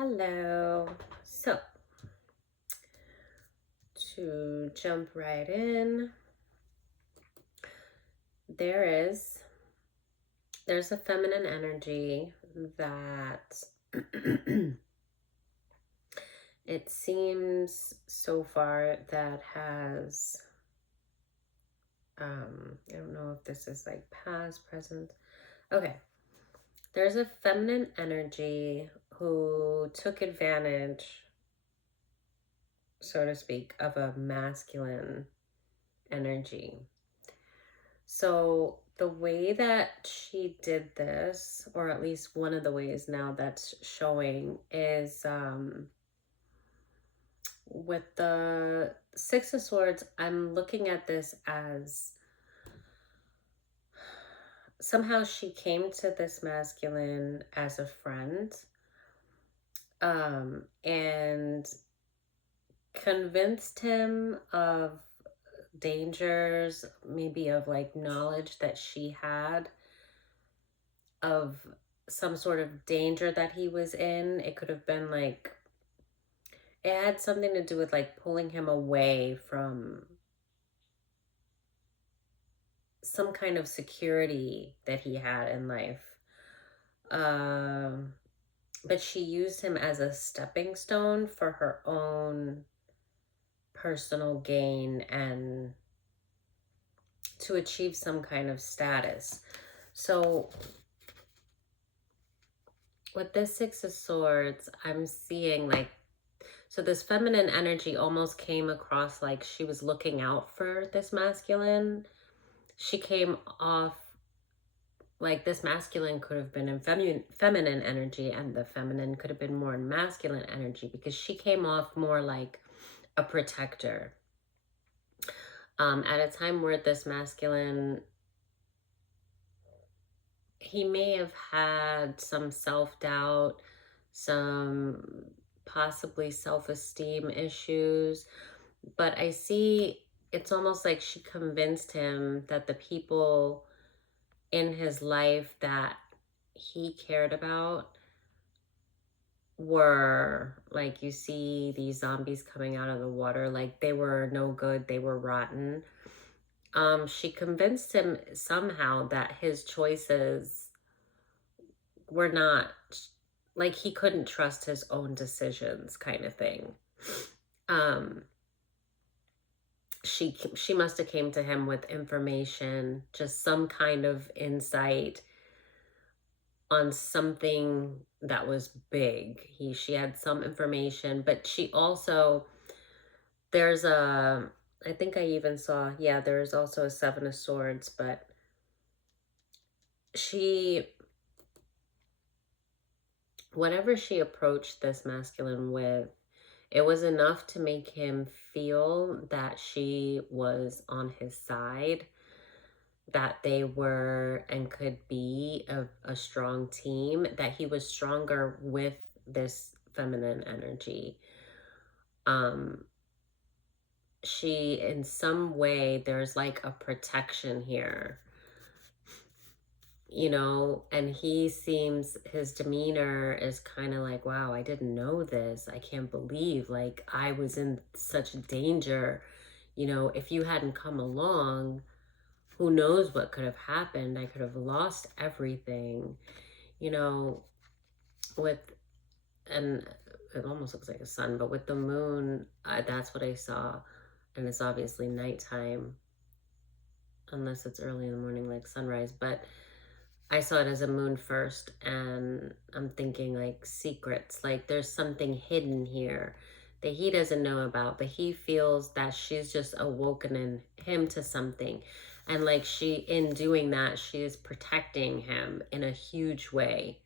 Hello. So, to jump right in, there is there's a feminine energy that it seems so far that has I don't know if this is like past, present. Okay. There's a feminine energy who took advantage, so to speak, of a masculine energy. So the way that she did this, or at least one of the ways now that's showing, is with the Six of Swords. I'm looking at this as somehow she came to this masculine as a friend, and convinced him of dangers, maybe of like knowledge that she had of some sort of danger that he was in. It could have been like, it had something to do with like pulling him away from some kind of security that he had in life. Um, but she used him as a stepping stone for her own personal gain and to achieve some kind of status. So with this Six of Swords, I'm seeing like, so this feminine energy almost came across like she was looking out for this masculine. She came off like this masculine could have been in feminine energy, and the feminine could have been more in masculine energy, because she came off more like a protector. At a time where this masculine, he may have had some self-doubt, some possibly self-esteem issues, but I see it's almost like she convinced him that the people in his life that he cared about were like, you see these zombies coming out of the water, like they were no good, they were rotten. She convinced him somehow that his choices were not, like he couldn't trust his own decisions, kind of thing. um she must have came to him with information, just some kind of insight on something that was big. She had some information, but she also, there's a, I think I even saw, yeah, there's also a Seven of Swords, but she, whatever she approached this masculine with, it was enough to make him feel that she was on his side, that they were and could be a strong team, that he was stronger with this feminine energy. She, in some way, there's like a protection here, and he seems, his demeanor is kind of like, wow, I didn't know this. I can't believe like I was in such danger. If you hadn't come along, who knows what could have happened? I could have lost everything, you know, with, and it almost looks like a sun, but with the moon, that's what I saw. And it's obviously nighttime, unless it's early in the morning, like sunrise. But I saw it as a moon first, and I'm thinking like secrets, like there's something hidden here that he doesn't know about, but he feels that she's just awoken in him to something. And like she, in doing that, she is protecting him in a huge way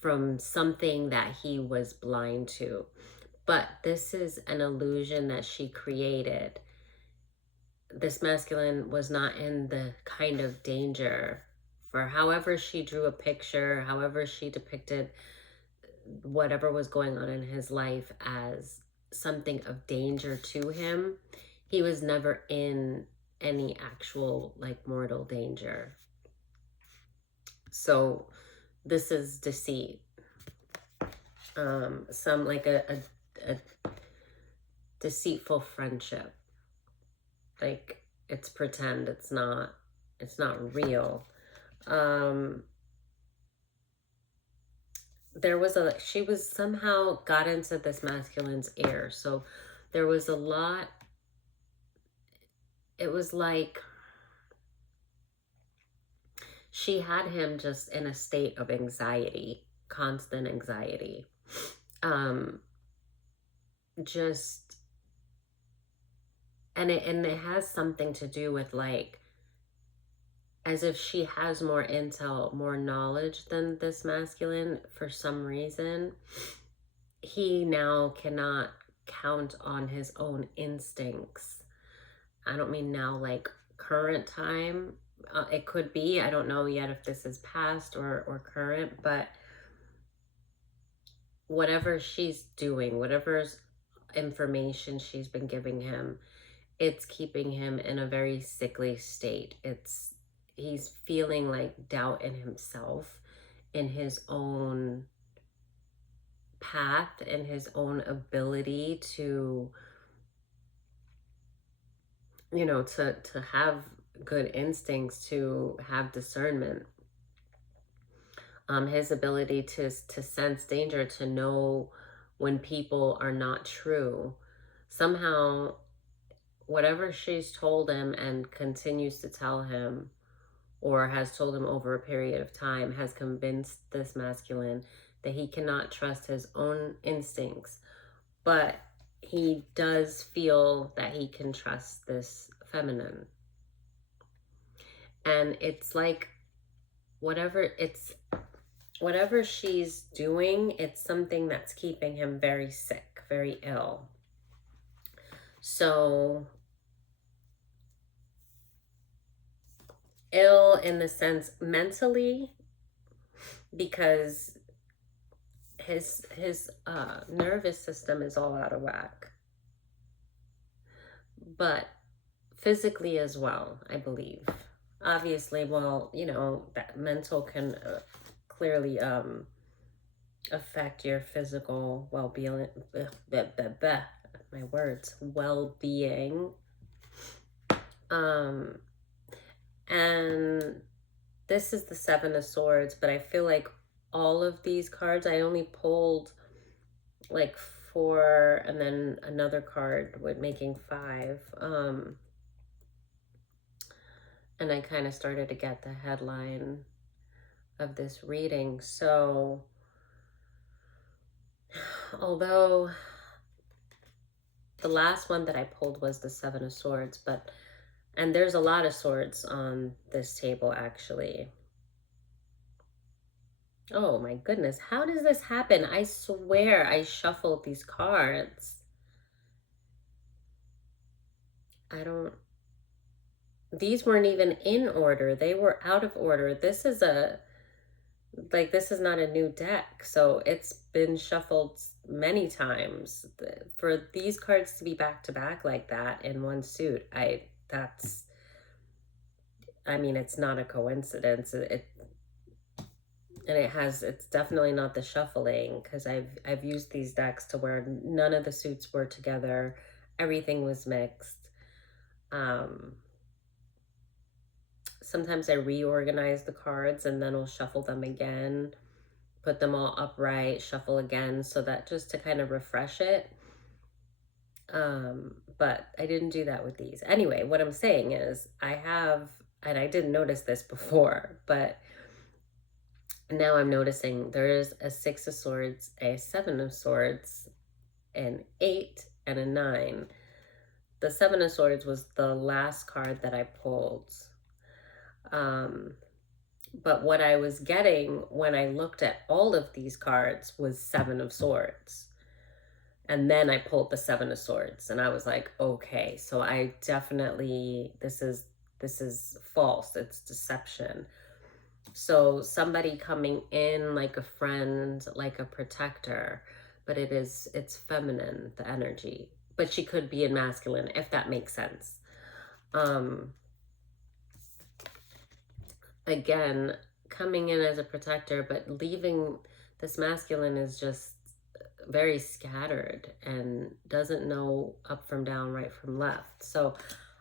from something that he was blind to. But this is an illusion that she created. This masculine was not in the kind of danger, for however she drew a picture, however she depicted whatever was going on in his life as something of danger to him. He was never in any actual like mortal danger. So this is deceit. Some like a deceitful friendship. Like it's pretend, it's not real. Um, there was she was somehow got into this masculine's ear. So there was a lot, it was like she had him just in a state of anxiety, constant anxiety. Um, just, and it has something to do with like, as if she has more intel, more knowledge than this masculine for some reason. He now cannot count on his own instincts. I don't mean now like current time. It could be, I don't know yet if this is past or current, but whatever she's doing, whatever's information she's been giving him, it's keeping him in a very sickly state. He's feeling like doubt in himself, in his own path, in his own ability to, to have good instincts, to have discernment. His ability to sense danger, to know when people are not true. Somehow, whatever she's told him and continues to tell him, or has told him over a period of time, has convinced this masculine that he cannot trust his own instincts, but he does feel that he can trust this feminine. And it's like whatever she's doing, it's something that's keeping him very sick, very ill. So ill in the sense mentally, because his nervous system is all out of whack, but physically as well, I believe. Obviously, well, that mental can clearly affect your physical well-being. My words, well-being. And this is the Seven of Swords, but I feel like all of these cards, I only pulled like 4 and then another card with making 5. And I kind of started to get the headline of this reading. So although the last one that I pulled was the Seven of Swords, and there's a lot of swords on this table actually. Oh my goodness, how does this happen? I swear I shuffled these cards. These weren't even in order. They were out of order. This is not a new deck. So it's been shuffled many times. For these cards to be back to back like that in one suit, it's not a coincidence. It's definitely not the shuffling, because I've used these decks to where none of the suits were together. Everything was mixed. Sometimes I reorganize the cards and then I'll shuffle them again, put them all upright, shuffle again, so that just to kind of refresh it. But I didn't do that with these. Anyway, what I'm saying is and I didn't notice this before, but now I'm noticing there is a 6 of Swords, a 7 of Swords, an 8, and a 9. The 7 of Swords was the last card that I pulled. But what I was getting when I looked at all of these cards was 7 of Swords. And then I pulled the 7 of Swords, and I was like, okay, so I definitely, this is false. It's deception. So somebody coming in like a friend, like a protector, but it's feminine, the energy. But she could be in masculine, if that makes sense. Again, coming in as a protector, but leaving this masculine is just very scattered and doesn't know up from down, right from left. So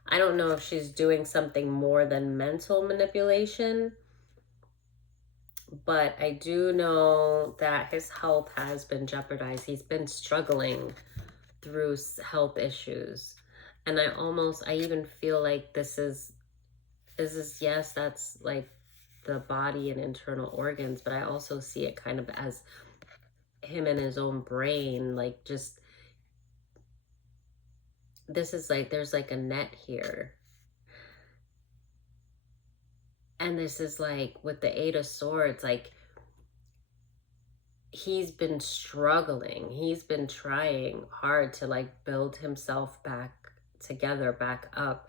I don't know if she's doing something more than mental manipulation, but I do know that his health has been jeopardized. He's been struggling through health issues. And I even feel like this is, yes, that's like the body and internal organs, but I also see it kind of as him and his own brain, like just, this is like, there's like a net here. And this is like with the Eight of Swords, like he's been struggling. He's been trying hard to like build himself back together, back up.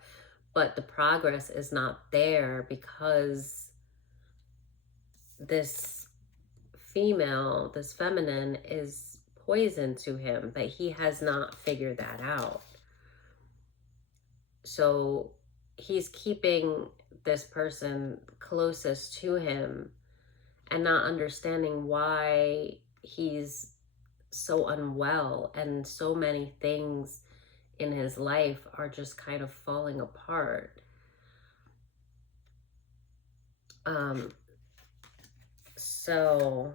But the progress is not there because this female, this feminine, is poison to him, but he has not figured that out. So he's keeping this person closest to him and not understanding why he's so unwell, and so many things in his life are just kind of falling apart. So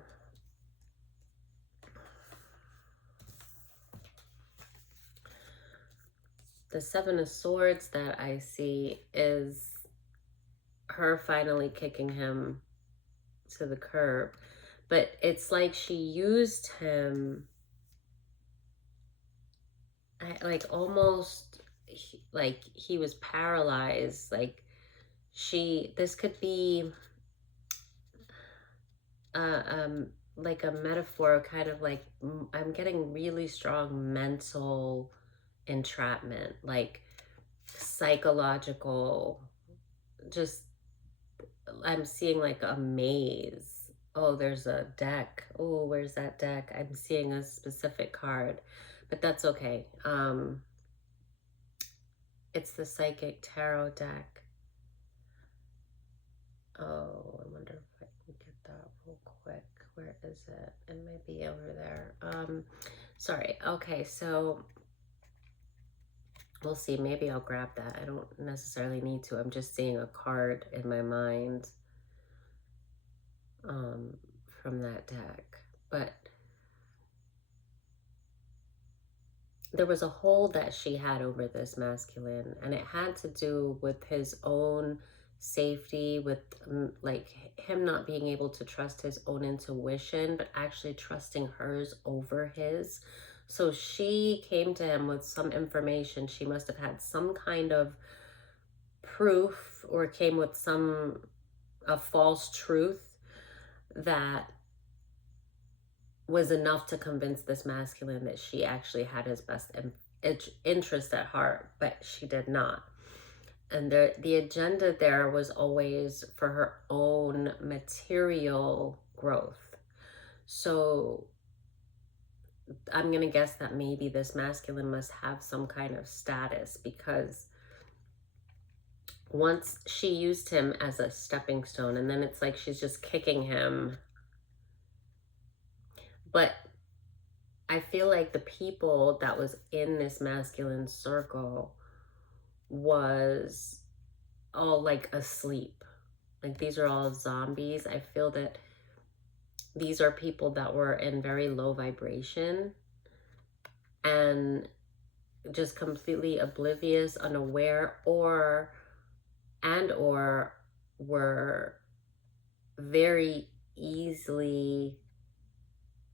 the Seven of Swords that I see is her finally kicking him to the curb. But it's like she used him like almost like he was paralyzed. Like this could be like a metaphor, kind of like I'm getting really strong mental entrapment, like psychological, just I'm seeing like a maze. Oh, there's a deck. Oh, where's that deck? I'm seeing a specific card, but that's okay. It's the Psychic Tarot deck. Oh, I wonder if I can get that real quick. Where is it? It might be over there. Sorry. Okay, so we'll see. Maybe I'll grab that. I don't necessarily need to. I'm just seeing a card in my mind from that deck. But there was a hold that she had over this masculine, and it had to do with his own safety, with like him not being able to trust his own intuition, but actually trusting hers over his. So she came to him with some information. She must have had some kind of proof, or came with a false truth that was enough to convince this masculine that she actually had his best interest at heart, but she did not. And the agenda there was always for her own material growth. So I'm going to guess that maybe this masculine must have some kind of status, because once she used him as a stepping stone, and then it's like she's just kicking him. But I feel like the people that was in this masculine circle was all like asleep. Like these are all zombies. I feel that these are people that were in very low vibration and just completely oblivious, unaware, or were very easily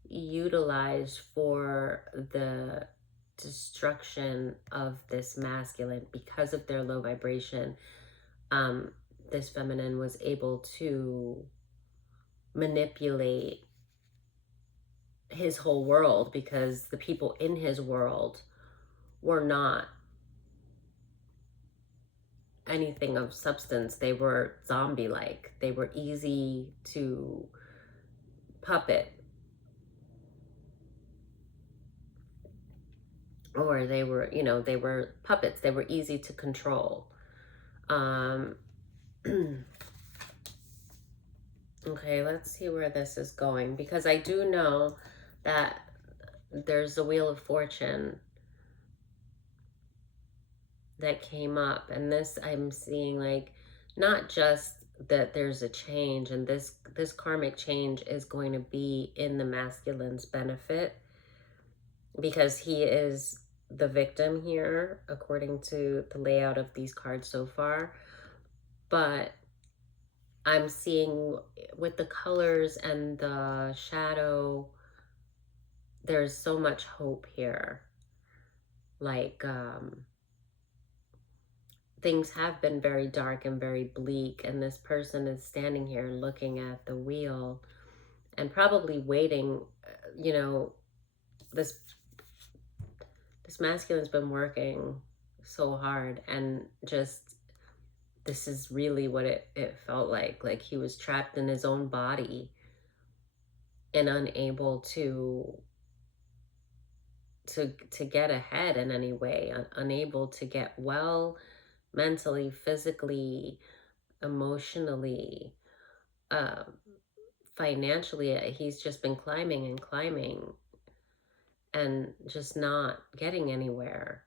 utilized for the destruction of this masculine. Because of their low vibration, this feminine was able to manipulate his whole world, because the people in his world were not anything of substance. They were zombie-like. They were easy to puppet, or they were, they were puppets. They were easy to control. Okay, let's see where this is going, because I do know that there's the Wheel of Fortune that came up, and this I'm seeing like not just that there's a change, and this karmic change is going to be in the masculine's benefit because he is the victim here according to the layout of these cards so far. But I'm seeing with the colors and the shadow, there's so much hope here. Like things have been very dark and very bleak, and this person is standing here looking at the wheel and probably waiting. You know, this masculine's been working so hard, and just this is really what it felt like he was trapped in his own body and unable to get ahead in any way, unable to get well mentally, physically, emotionally, uh, financially. He's just been climbing and climbing and just not getting anywhere.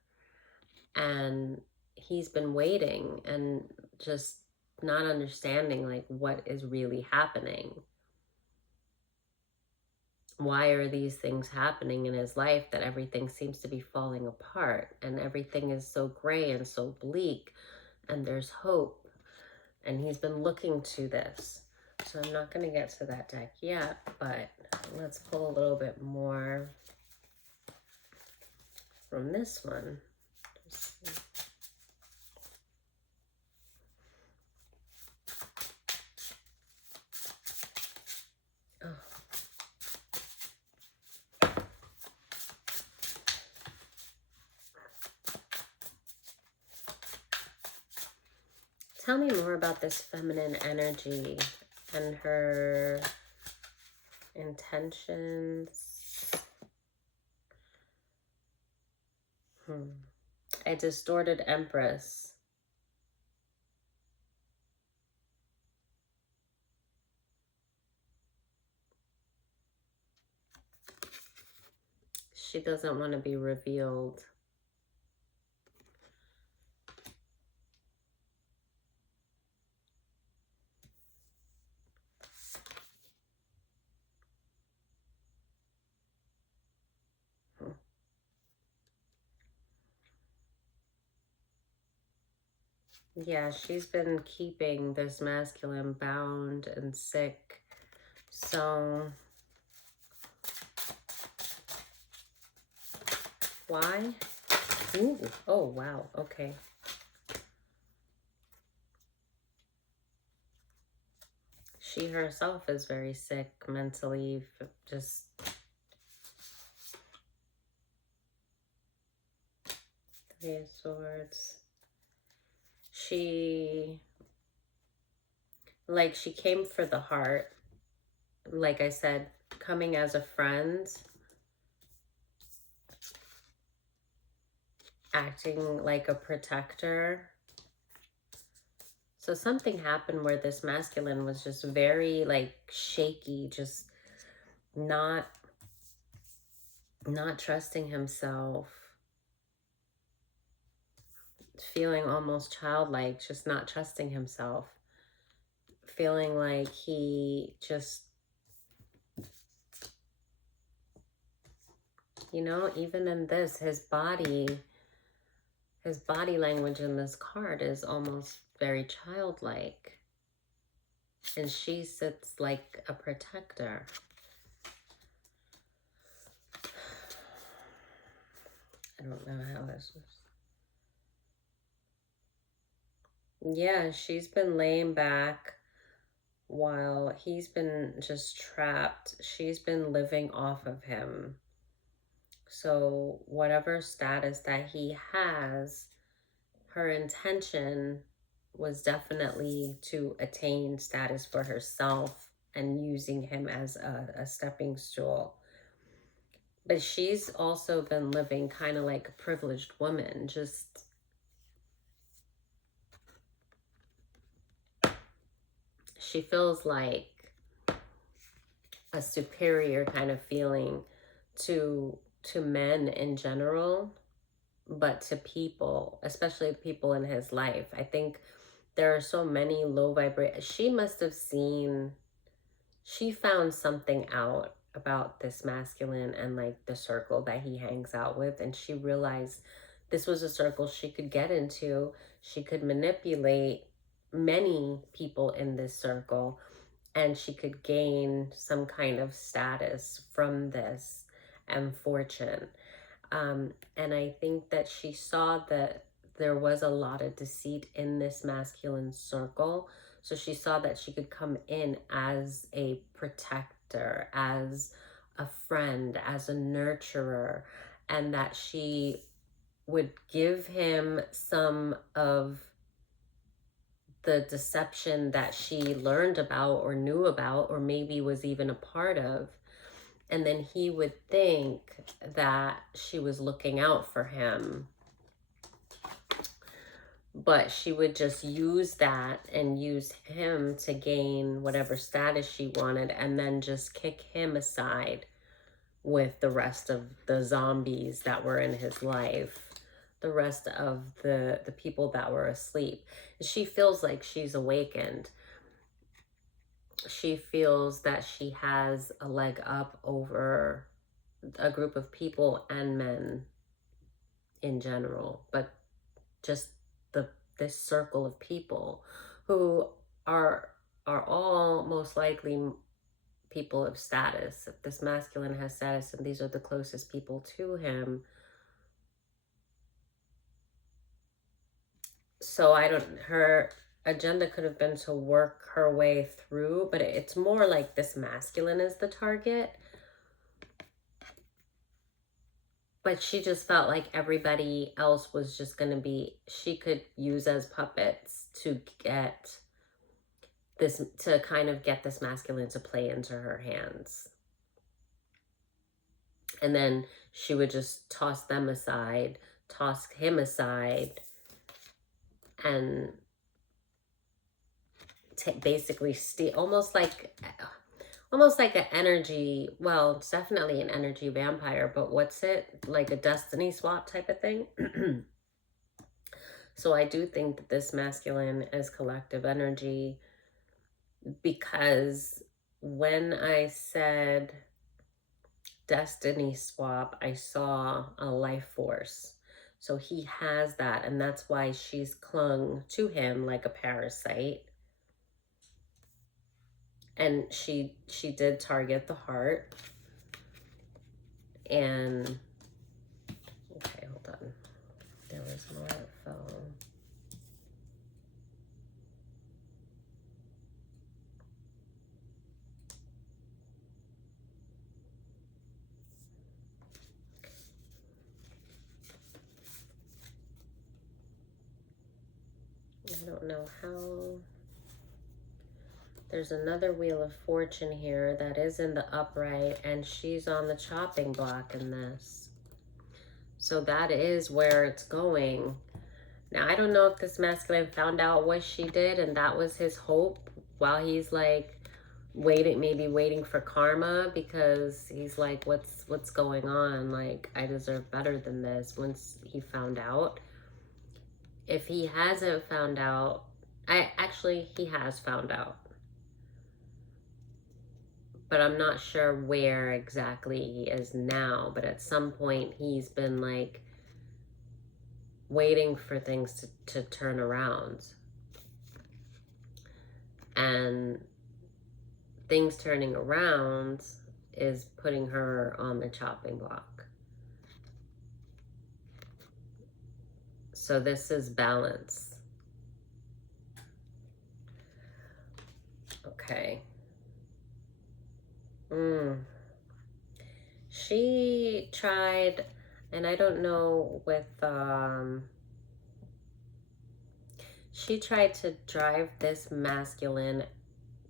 And he's been waiting and just not understanding like what is really happening. Why are these things happening in his life that everything seems to be falling apart and everything is so gray and so bleak, and there's hope, and he's been looking to this. So I'm not going to get to that deck yet, but let's pull a little bit more from this one. Oh. Tell me more about this feminine energy and her intentions. A distorted Empress. She doesn't want to be revealed. Yeah, she's been keeping this masculine bound and sick. So why? Ooh, oh, wow. Okay. She herself is very sick mentally, just Three of Swords. She came for the heart. Like I said, coming as a friend, acting like a protector. So something happened where this masculine was just very like shaky, just not trusting himself, feeling almost childlike, just not trusting himself, feeling like he just, you know, even in this, his body language in this card is almost very childlike. And she sits like a protector. I don't know how this was. Yeah, she's been laying back while he's been just trapped. She's been living off of him. So whatever status that he has, her intention was definitely to attain status for herself and using him as a stepping stool. But she's also been living kind of like a privileged woman, just she feels like a superior kind of feeling to to men in general, but to people, especially people in his life. I think there are so many low vibrate. She must have seen, she found something out about this masculine and like the circle that he hangs out with, and she realized this was a circle she could get into. She could manipulate many people in this circle, and she could gain some kind of status from this and fortune. And I think that she saw that there was a lot of deceit in this masculine circle. So she saw that she could come in as a protector, as a friend, as a nurturer, and that she would give him some of the deception that she learned about or knew about or maybe was even a part of. And then he would think that she was looking out for him. But she would just use that and use him to gain whatever status she wanted, and then just kick him aside with the rest of the zombies that were in his life, the rest of the people that were asleep. She feels like she's awakened. She feels that she has a leg up over a group of people and men in general, but just this circle of people who are all most likely people of status. If this masculine has status and these are the closest people to him. So her agenda could have been to work her way through, but it's more like this masculine is the target. But she just felt like everybody else was just going to be, she could use as puppets to get this, to kind of get this masculine to play into her hands. And then she would just toss them aside, toss him aside, and basically steal, almost like an energy, well, it's definitely an energy vampire, but what's it? Like a destiny swap type of thing. So I do think that this masculine is collective energy, because when I said destiny swap, I saw a life force. So he has that, and that's why she's clung to him like a parasite. And she did target the heart. And okay, hold on. There was more that fell. I don't know how. There's another Wheel of Fortune here that is in the upright, and she's on the chopping block in this. So that is where it's going. Now, I don't know if this masculine found out what she did and that was his hope while he's like maybe waiting for karma, because he's like, what's going on? Like, I deserve better than this, once he found out. If he hasn't found out, he has found out. But I'm not sure where exactly he is now. But at some point, he's been like waiting for things to turn around. And things turning around is putting her on the chopping block. So this is balance. Okay. She tried, and I don't know with, she tried to drive this masculine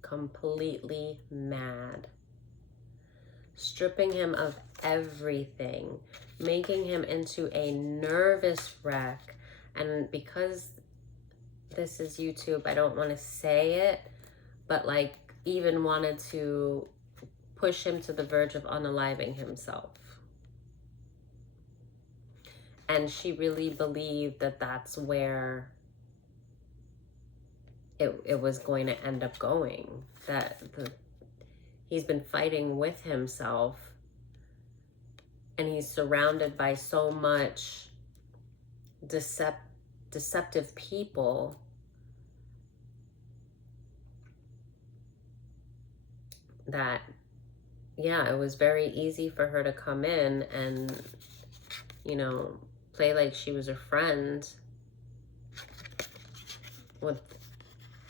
completely mad, stripping him of everything, making him into a nervous wreck. And because this is YouTube, I don't want to say it, but like even wanted to push him to the verge of unaliving himself. And she really believed that that's where it was going to end up going. That he's been fighting with himself, and he's surrounded by so much deceptive people that, yeah, it was very easy for her to come in and, you know, play like she was a friend with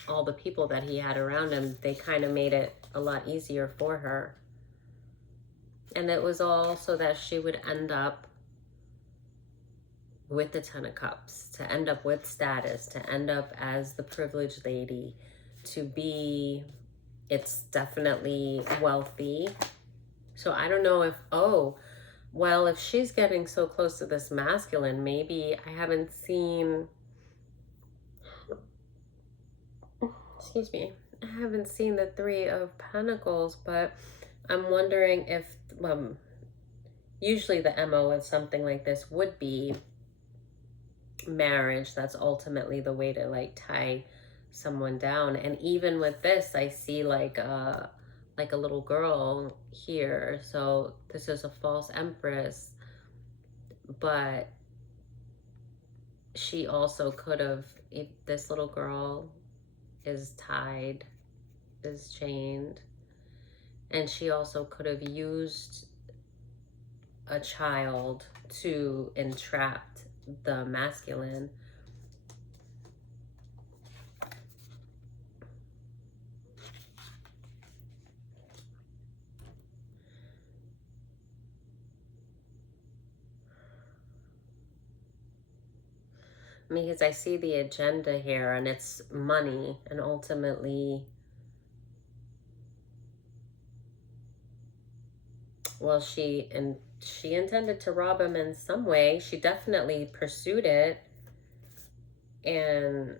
all the people that he had around him. They kind of made it a lot easier for her. And it was all so that she would end up with the Ten of Cups, to end up with status, to end up as the privileged lady, to be, it's definitely wealthy. So I don't know if, oh, well, if she's getting so close to this masculine, maybe I haven't seen, excuse me, I haven't seen the Three of Pentacles, but I'm wondering if, usually the MO of something like this would be marriage. That's ultimately the way to like tie someone down. And even with this, I see like a little girl here. So this is a false empress, but she also could have, if this little girl is tied, is chained, and she also could have used a child to entrap the masculine. Because I see the agenda here, and it's money, and ultimately, well, she intended to rob him in some way. She definitely pursued it and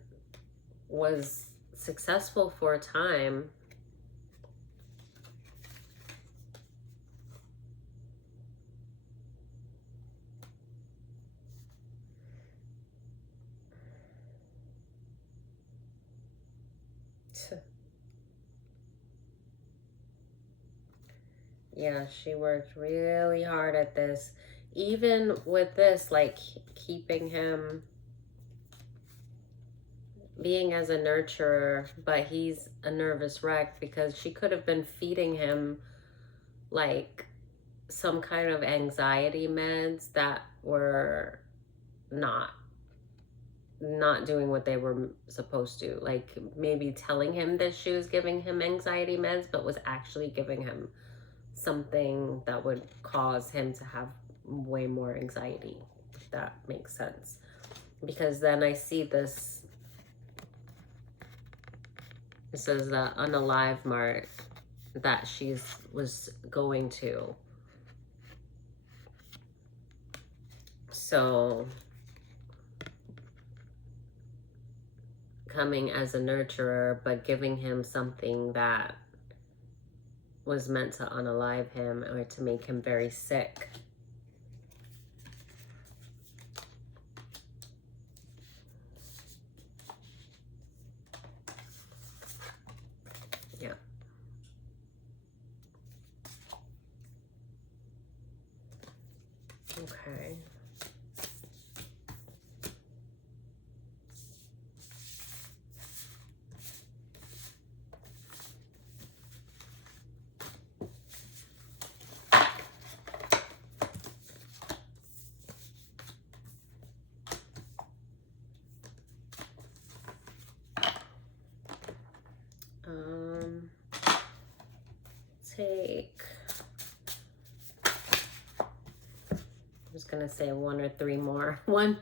was successful for a time. Yeah, she worked really hard at this. Even with this, like keeping him, being as a nurturer, but he's a nervous wreck because she could have been feeding him like some kind of anxiety meds that were not doing what they were supposed to. Like maybe telling him that she was giving him anxiety meds, but was actually giving him something that would cause him to have way more anxiety, if that makes sense. Because then I see this, it says the unalive mark that was going to. So coming as a nurturer, but giving him something that was meant to unalive him or to make him very sick. Yeah. Okay. Take, I'm just gonna say one or three more. One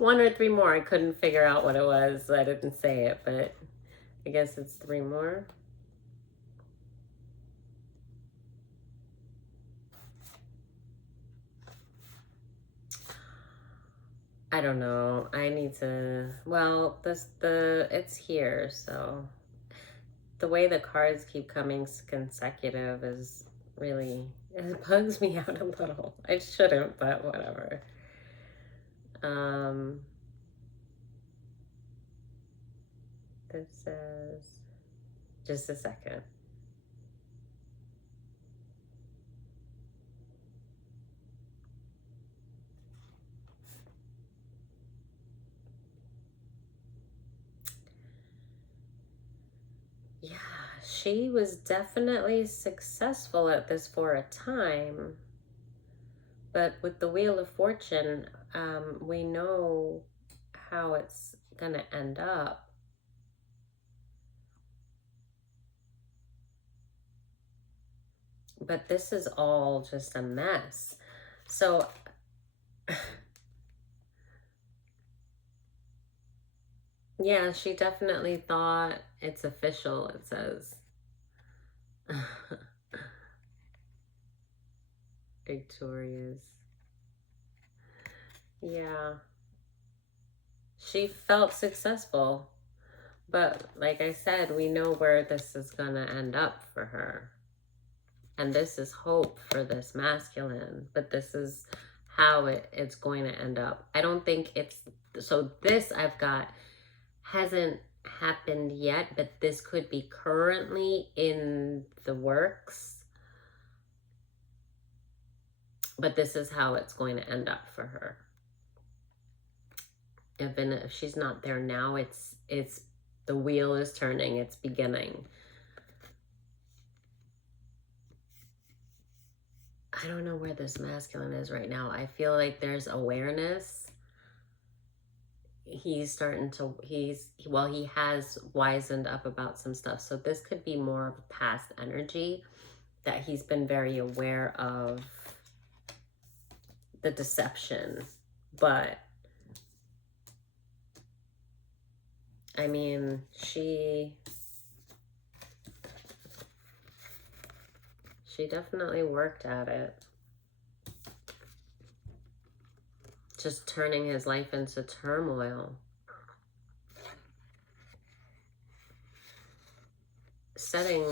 or three more. I couldn't figure out what it was, so I didn't say it, but I guess it's three more. I don't know. I need to, well, it's here, so the way the cards keep coming consecutive is really, it bugs me out a little. I shouldn't, but whatever. Um, this says, just a second. Yeah, she was definitely successful at this for a time. But with the Wheel of Fortune, we know how it's going to end up. But this is all just a mess. So, yeah, she definitely thought it's official, it says. Victorious. Yeah. She felt successful. But like I said, we know where this is going to end up for her. And this is hope for this masculine. But this is how it's going to end up. I don't think it's... So this I've got hasn't happened yet, but this could be currently in the works. But this is how it's going to end up for her. Even if she's not there now, it's the wheel is turning, it's beginning. I don't know where this masculine is right now. I feel like there's awareness. He's starting to, he has wisened up about some stuff. So this could be more of a past energy that he's been very aware of the deception. But I mean, she definitely worked at it. Just turning his life into turmoil. Setting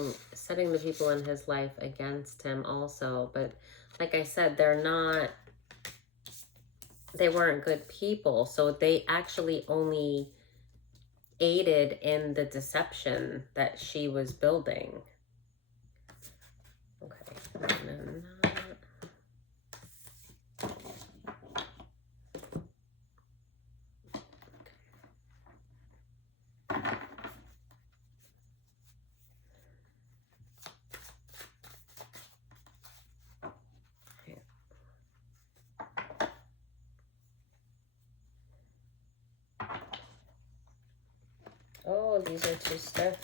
the people in his life against him also. But like I said, they weren't good people. So they actually only aided in the deception that she was building. Okay. Oh, these are too stiff.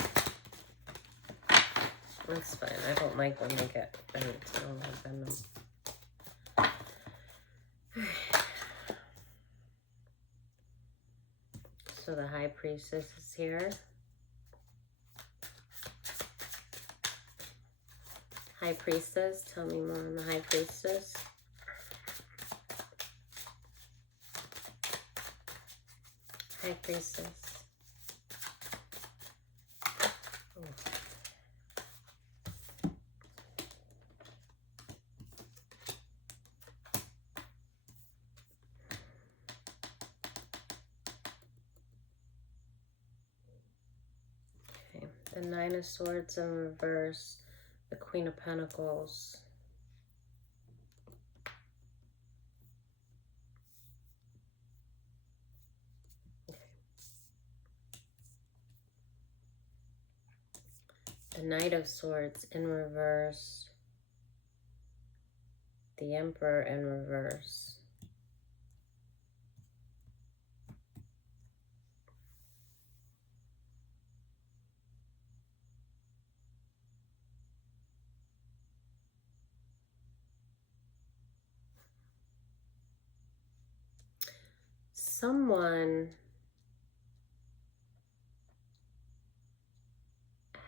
That's fine. I don't like when they get bent. I don't like bend them. So the High Priestess is here. High Priestess, tell me more on the High Priestess. High Priestess. Okay, the Nine of Swords in reverse, the Queen of Pentacles. The Knight of Swords in reverse. The Emperor in reverse. Someone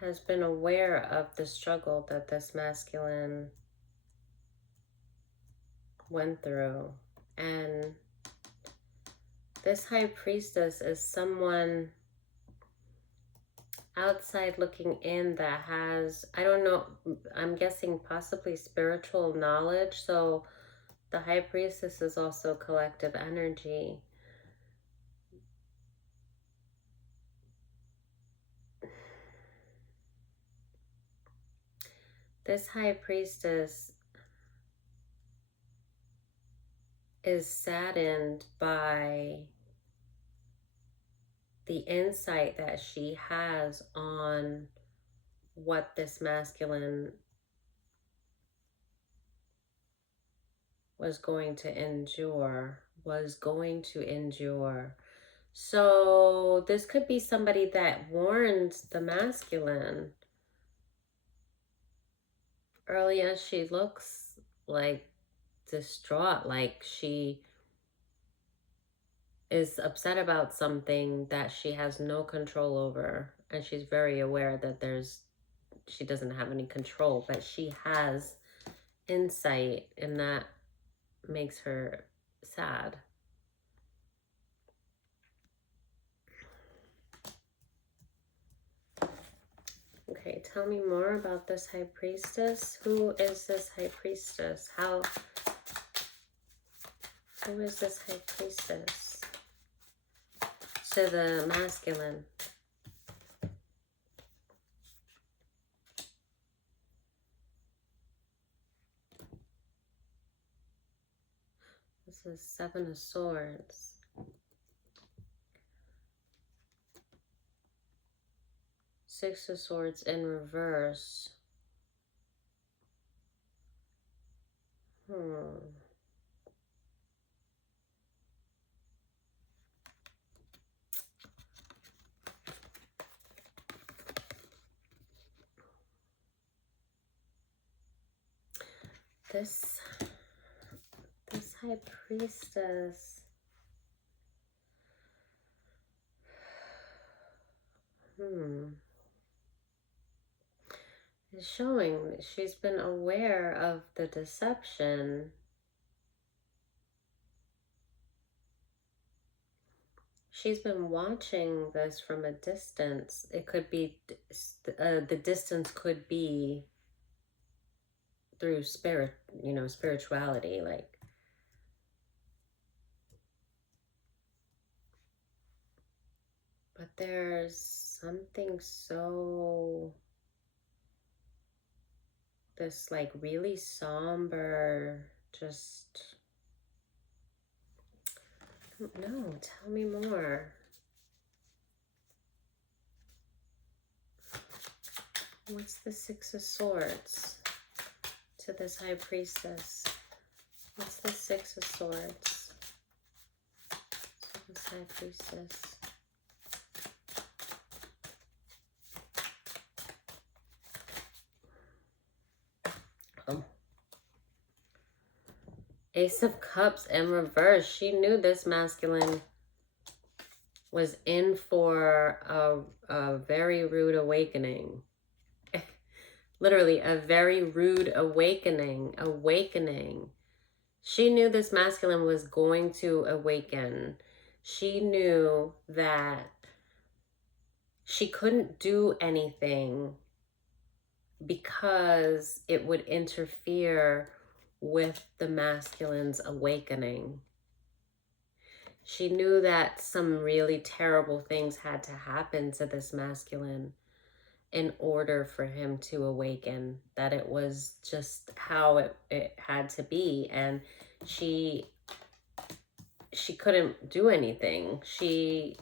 has been aware of the struggle that this masculine went through. And this High Priestess is someone outside looking in that has, I don't know, I'm guessing possibly spiritual knowledge. So the High Priestess is also collective energy. This high priestess is saddened by the insight that she has on what this masculine was going to endure. So this could be somebody that warned the masculine. Early as she looks like distraught, like she is upset about something that she has no control over, and she's very aware that she doesn't have any control, but she has insight, and that makes her sad. Okay, tell me more about this high priestess. Who is this high priestess? Who is this high priestess? To the masculine. This is Seven of Swords. Six of Swords in reverse. This high priestess is showing that she's been aware of the deception. She's been watching this from a distance. It could be, the distance could be through spirituality, like. But there's something this like really somber, just, I don't know, tell me more. What's the Six of Swords to this high priestess? What's the Six of Swords to this high priestess? Ace of Cups in reverse. She knew this masculine was in for a very rude awakening. Literally, a very rude awakening. She knew this masculine was going to awaken. She knew that she couldn't do anything because it would interfere with the masculine's awakening. She knew that some really terrible things had to happen to this masculine in order for him to awaken, that it was just how it had to be. And she couldn't do anything. She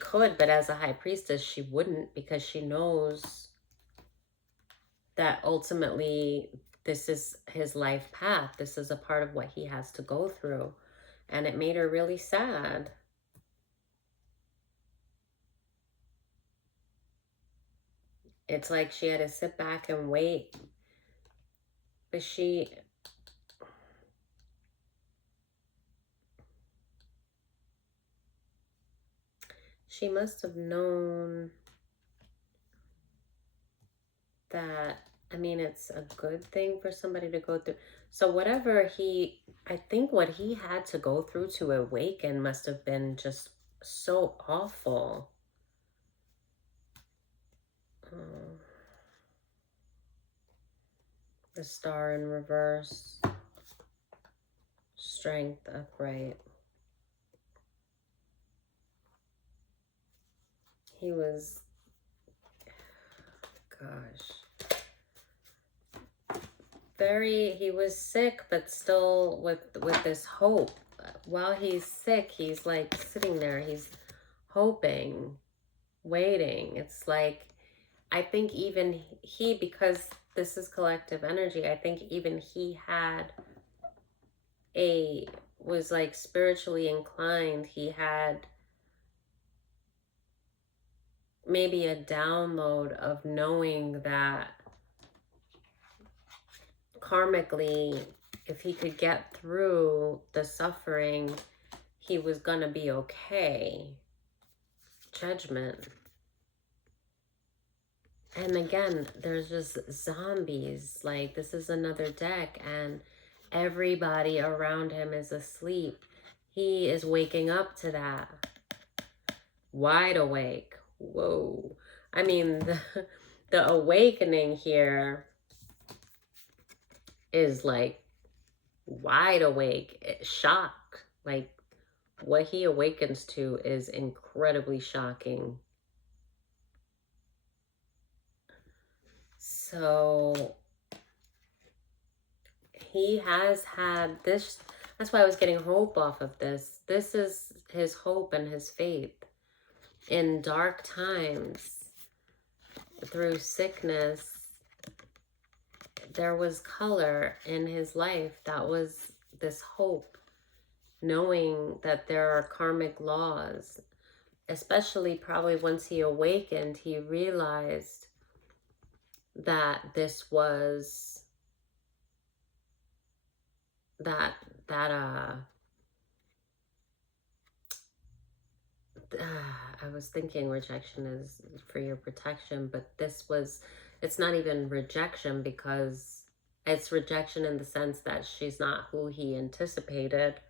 could, but as a high priestess, she wouldn't, because she knows that ultimately this is his life path. This is a part of what he has to go through. And it made her really sad. It's like she had to sit back and wait. But she must have known that, it's a good thing for somebody to go through. So whatever I think what he had to go through to awaken must have been just so awful. The Star in reverse. Strength upright. He was, gosh. he was sick, but still with this hope. While he's sick, he's like sitting there, he's hoping, waiting. It's like, I think even he, because this is collective energy, I think even he was like spiritually inclined. He had maybe a download of knowing that karmically, if he could get through the suffering, he was gonna be okay. Judgment. And again, there's just zombies. Like, this is another deck, and everybody around him is asleep. He is waking up to that. Wide awake. Whoa. I mean, the awakening here is like wide awake, shock. Like, what he awakens to is incredibly shocking. So he has had this. That's why I was getting hope off of this. This is his hope and his faith. In dark times, through sickness, there was color in his life. That was this hope, knowing that there are karmic laws. Especially probably once he awakened, he realized that this was I was thinking rejection is for your protection, but it's not even rejection, because it's rejection in the sense that she's not who he anticipated,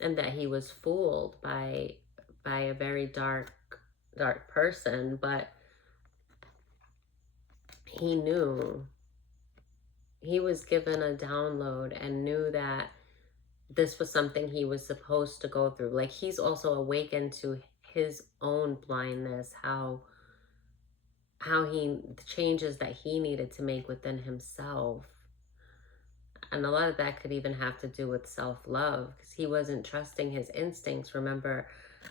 and that he was fooled by a very dark person. But he knew, he was given a download and knew that this was something he was supposed to go through. Like, he's also awakened to his own blindness, how the changes that he needed to make within himself. And a lot of that could even have to do with self-love, because he wasn't trusting his instincts. Remember,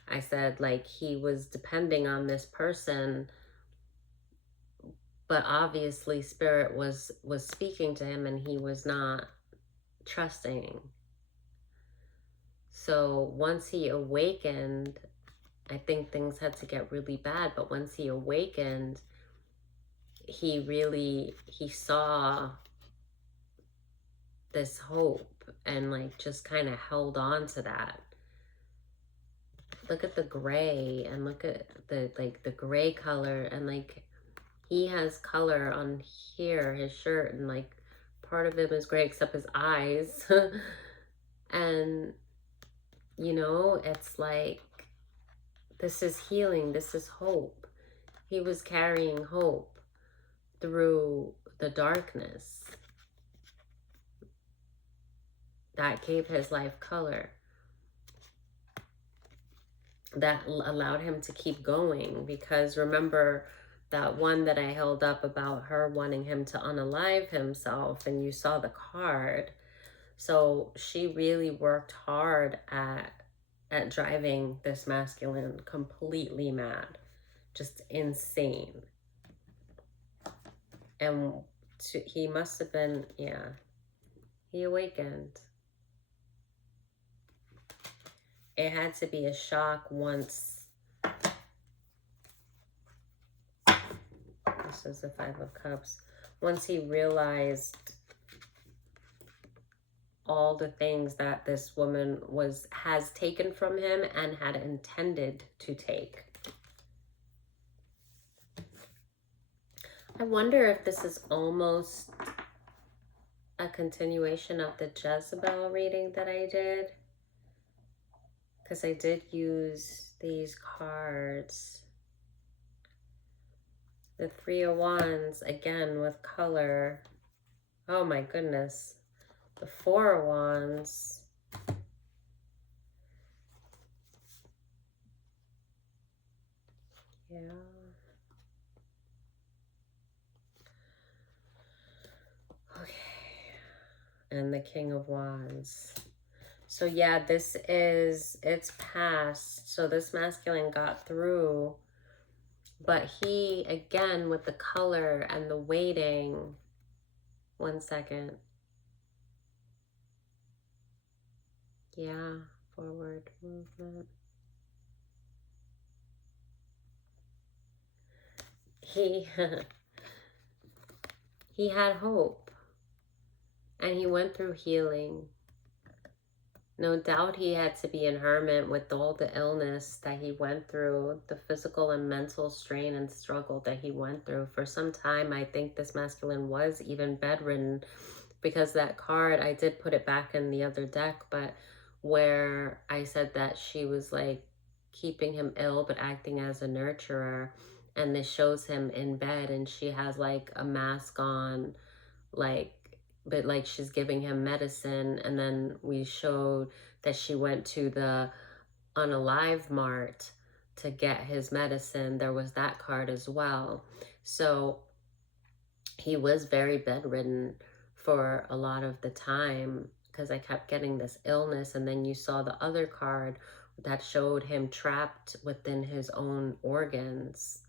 I said, like, he was depending on this person, but obviously spirit was speaking to him, and he was not trusting. So once he awakened, I think things had to get really bad, but once he awakened, he saw this hope, and like just kind of held on to that. Look at the gray, and look at the gray color, and like he has color on here, his shirt, and like part of him is gray except his eyes. And you know, it's like, this is healing, this is hope. He was carrying hope through the darkness that gave his life color, that allowed him to keep going. Because remember that one that I held up about her wanting him to unalive himself, and you saw the card. So she really worked hard at driving this masculine completely mad, just insane. And he must have been, yeah, he awakened. It had to be a shock once. This is the Five of Cups. Once he realized all the things that this woman has taken from him and had intended to take. I wonder if this is almost a continuation of the Jezebel reading that I did, because I did use these cards. The Three of Wands, again with color. Oh my goodness. The Four of Wands. Yeah. Okay. and the King of Wands. So yeah, it's past. So this masculine got through, but he, again, with the color and the waiting, 1 second. Yeah, forward movement. He, he had hope, and he went through healing. No doubt he had to be in hermit with all the illness that he went through, the physical and mental strain and struggle that he went through. For some time, I think this masculine was even bedridden, because that card, I did put it back in the other deck, but where I said that she was like keeping him ill but acting as a nurturer, and this shows him in bed and she has like a mask on, like, but like she's giving him medicine. And then we showed that she went to the Unalive Mart to get his medicine. There was that card as well. So he was very bedridden for a lot of the time, because I kept getting this illness. And then you saw the other card that showed him trapped within his own organs,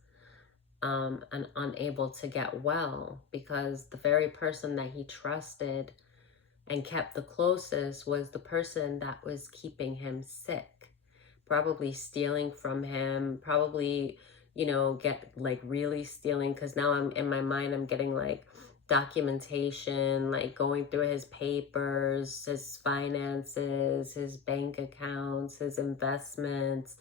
and unable to get well, because the very person that he trusted and kept the closest was the person that was keeping him sick, probably stealing from him, probably, you know, get like really stealing, because now I'm in my mind, I'm getting like documentation, like going through his papers, his finances, his bank accounts, his investments,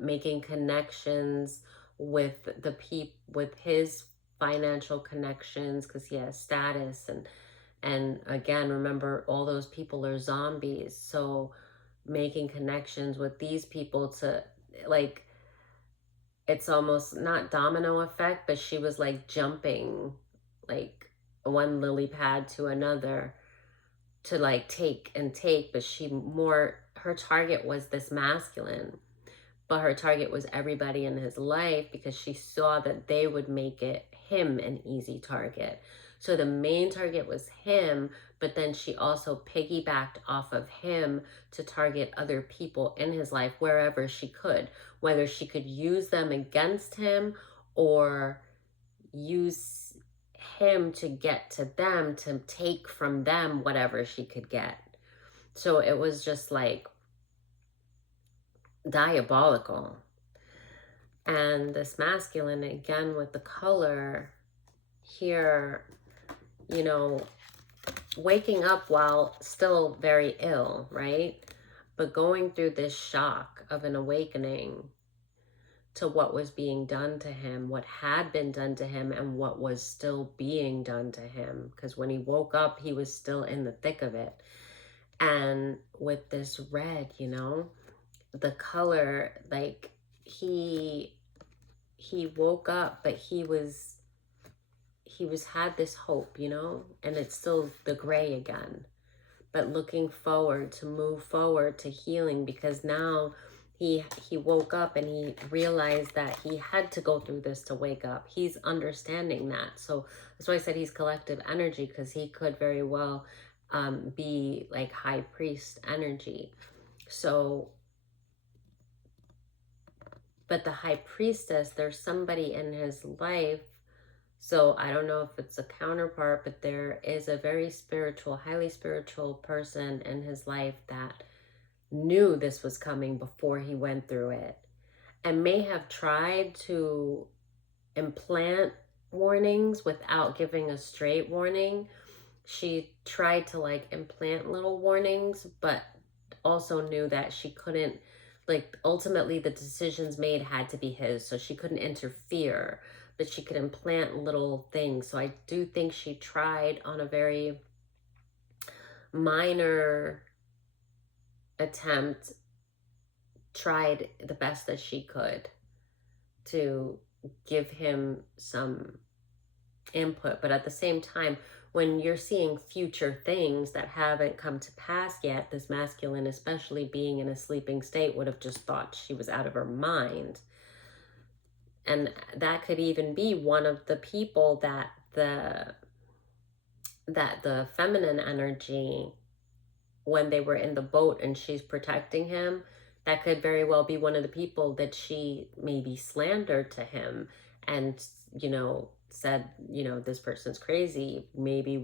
making connections with the with his financial connections, because he has status. And again, remember, all those people are zombies. So making connections with these people to, like, it's almost not domino effect, but she was like jumping like one lily pad to another to like take and take. But she more, her target was this masculine, but her target was everybody in his life, because she saw that they would make him an easy target. So the main target was him, but then she also piggybacked off of him to target other people in his life wherever she could, whether she could use them against him or use him to get to them, to take from them whatever she could get. So it was just like diabolical. And this masculine, again, with the color here, you know, waking up while still very ill, right? But going through this shock of an awakening to what was being done to him, what had been done to him, and what was still being done to him. Because when he woke up, he was still in the thick of it. And with this red, you know, the color, like he woke up, but he had this hope, you know, and it's still the gray again, but looking forward to move forward to healing, because now he woke up and he realized that he had to go through this to wake up. He's understanding that. So that's why I said he's collective energy, because he could very well be like high priest energy. So, but the high priestess, there's somebody in his life. So I don't know if it's a counterpart, but there is a very spiritual, highly spiritual person in his life that knew this was coming before he went through it, and may have tried to implant warnings without giving a straight warning. She tried to like implant little warnings, but also knew that she couldn't, like, ultimately the decisions made had to be his, so she couldn't interfere, but she could implant little things. So I do think she tried on a very minor attempt, tried the best that she could to give him some input. But at the same time, when you're seeing future things that haven't come to pass yet, this masculine, especially being in a sleeping state, would have just thought she was out of her mind. And that could even be one of the people that that the feminine energy, when they were in the boat and she's protecting him, that could very well be one of the people that she maybe slandered to him and, said, this person's crazy. Maybe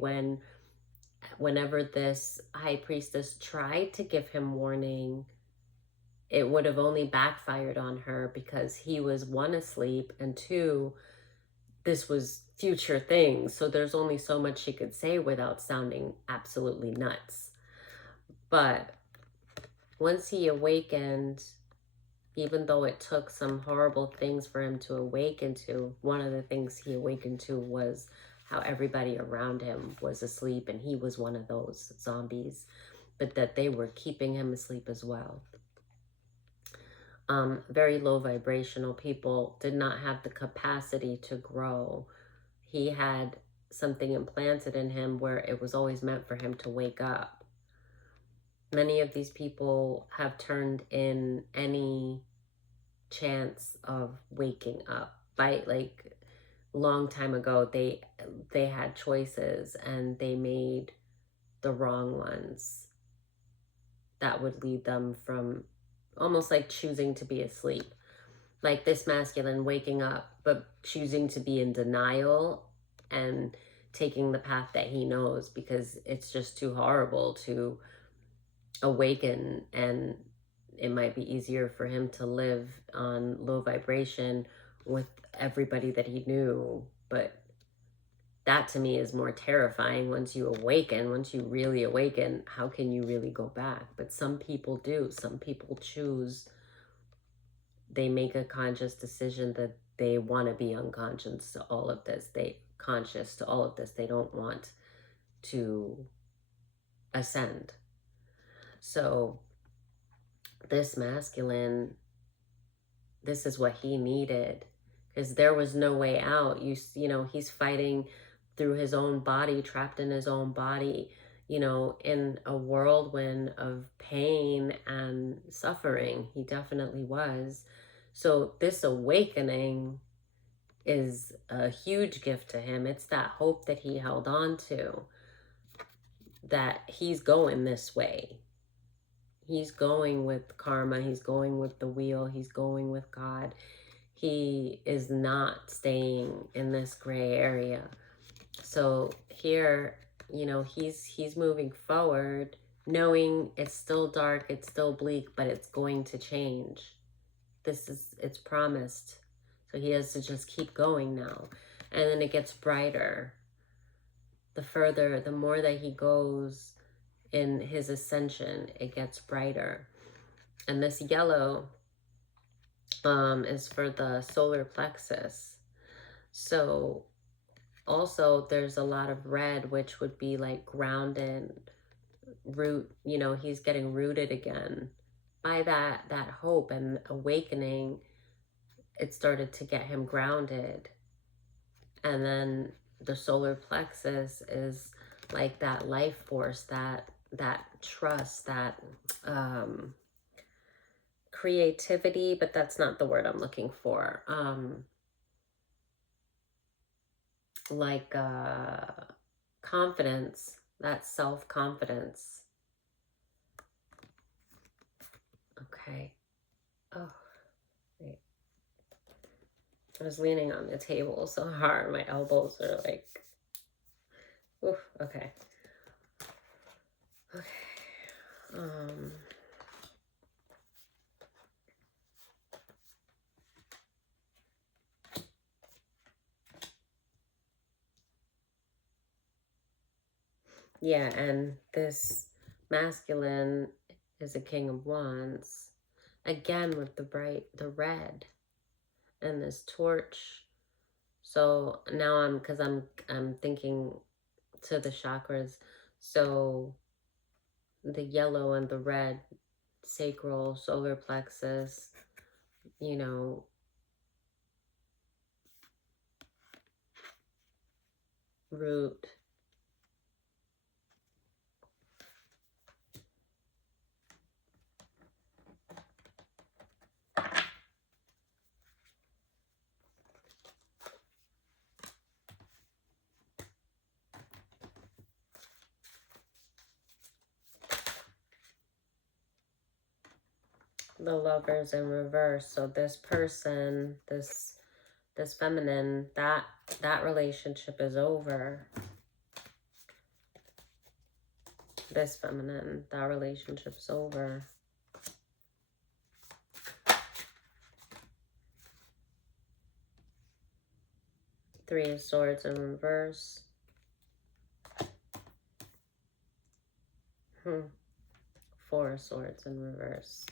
whenever this high priestess tried to give him warning, it would have only backfired on her because he was, one, asleep, and two, this was future things. So there's only so much she could say without sounding absolutely nuts. But once he awakened, even though it took some horrible things for him to awaken to, one of the things he awakened to was how everybody around him was asleep, and he was one of those zombies, but that they were keeping him asleep as well. Very low vibrational people did not have the capacity to grow. He had something implanted in him where it was always meant for him to wake up. Many of these people have turned in any chance of waking up. By like long time ago, they had choices and they made the wrong ones that would lead them from almost like choosing to be asleep. Like this masculine waking up, but choosing to be in denial and taking the path that he knows because it's just too horrible to awaken, and it might be easier for him to live on low vibration with everybody that he knew. But that to me is more terrifying. Once you awaken, once you really awaken, how can you really go back? But some people do. Some people choose, they make a conscious decision that they want to be unconscious to all of this. Conscious to all of this. They don't want to ascend. So this masculine, this is what he needed, because there was no way out. He's fighting through his own body, trapped in his own body, in a whirlwind of pain and suffering. He definitely was. So this awakening is a huge gift to him. It's that hope that he held on to, that he's going this way. He's going with karma. He's going with the wheel. He's going with God. He is not staying in this gray area. So here, he's moving forward, knowing it's still dark, it's still bleak, but it's going to change. It's promised. So he has to just keep going now. And then it gets brighter. The more that he goes in his ascension, it gets brighter. And this yellow is for the solar plexus. So also there's a lot of red, which would be like grounded, root, he's getting rooted again. By that hope and awakening, it started to get him grounded. And then the solar plexus is like that life force, that trust, that creativity, but that's not the word I'm looking for. Confidence, that self-confidence. Okay. Oh, wait. I was leaning on the table so hard. My elbows are like, oof, okay. Okay. Yeah, and this masculine is a King of Wands. Again with the red and this torch. So now I'm thinking to the chakras. So the yellow and the red, sacral, solar plexus, root. The Lovers in reverse. So this person, this feminine, that relationship is over. This feminine, that relationship's over. Three of Swords in reverse. Four of Swords in reverse.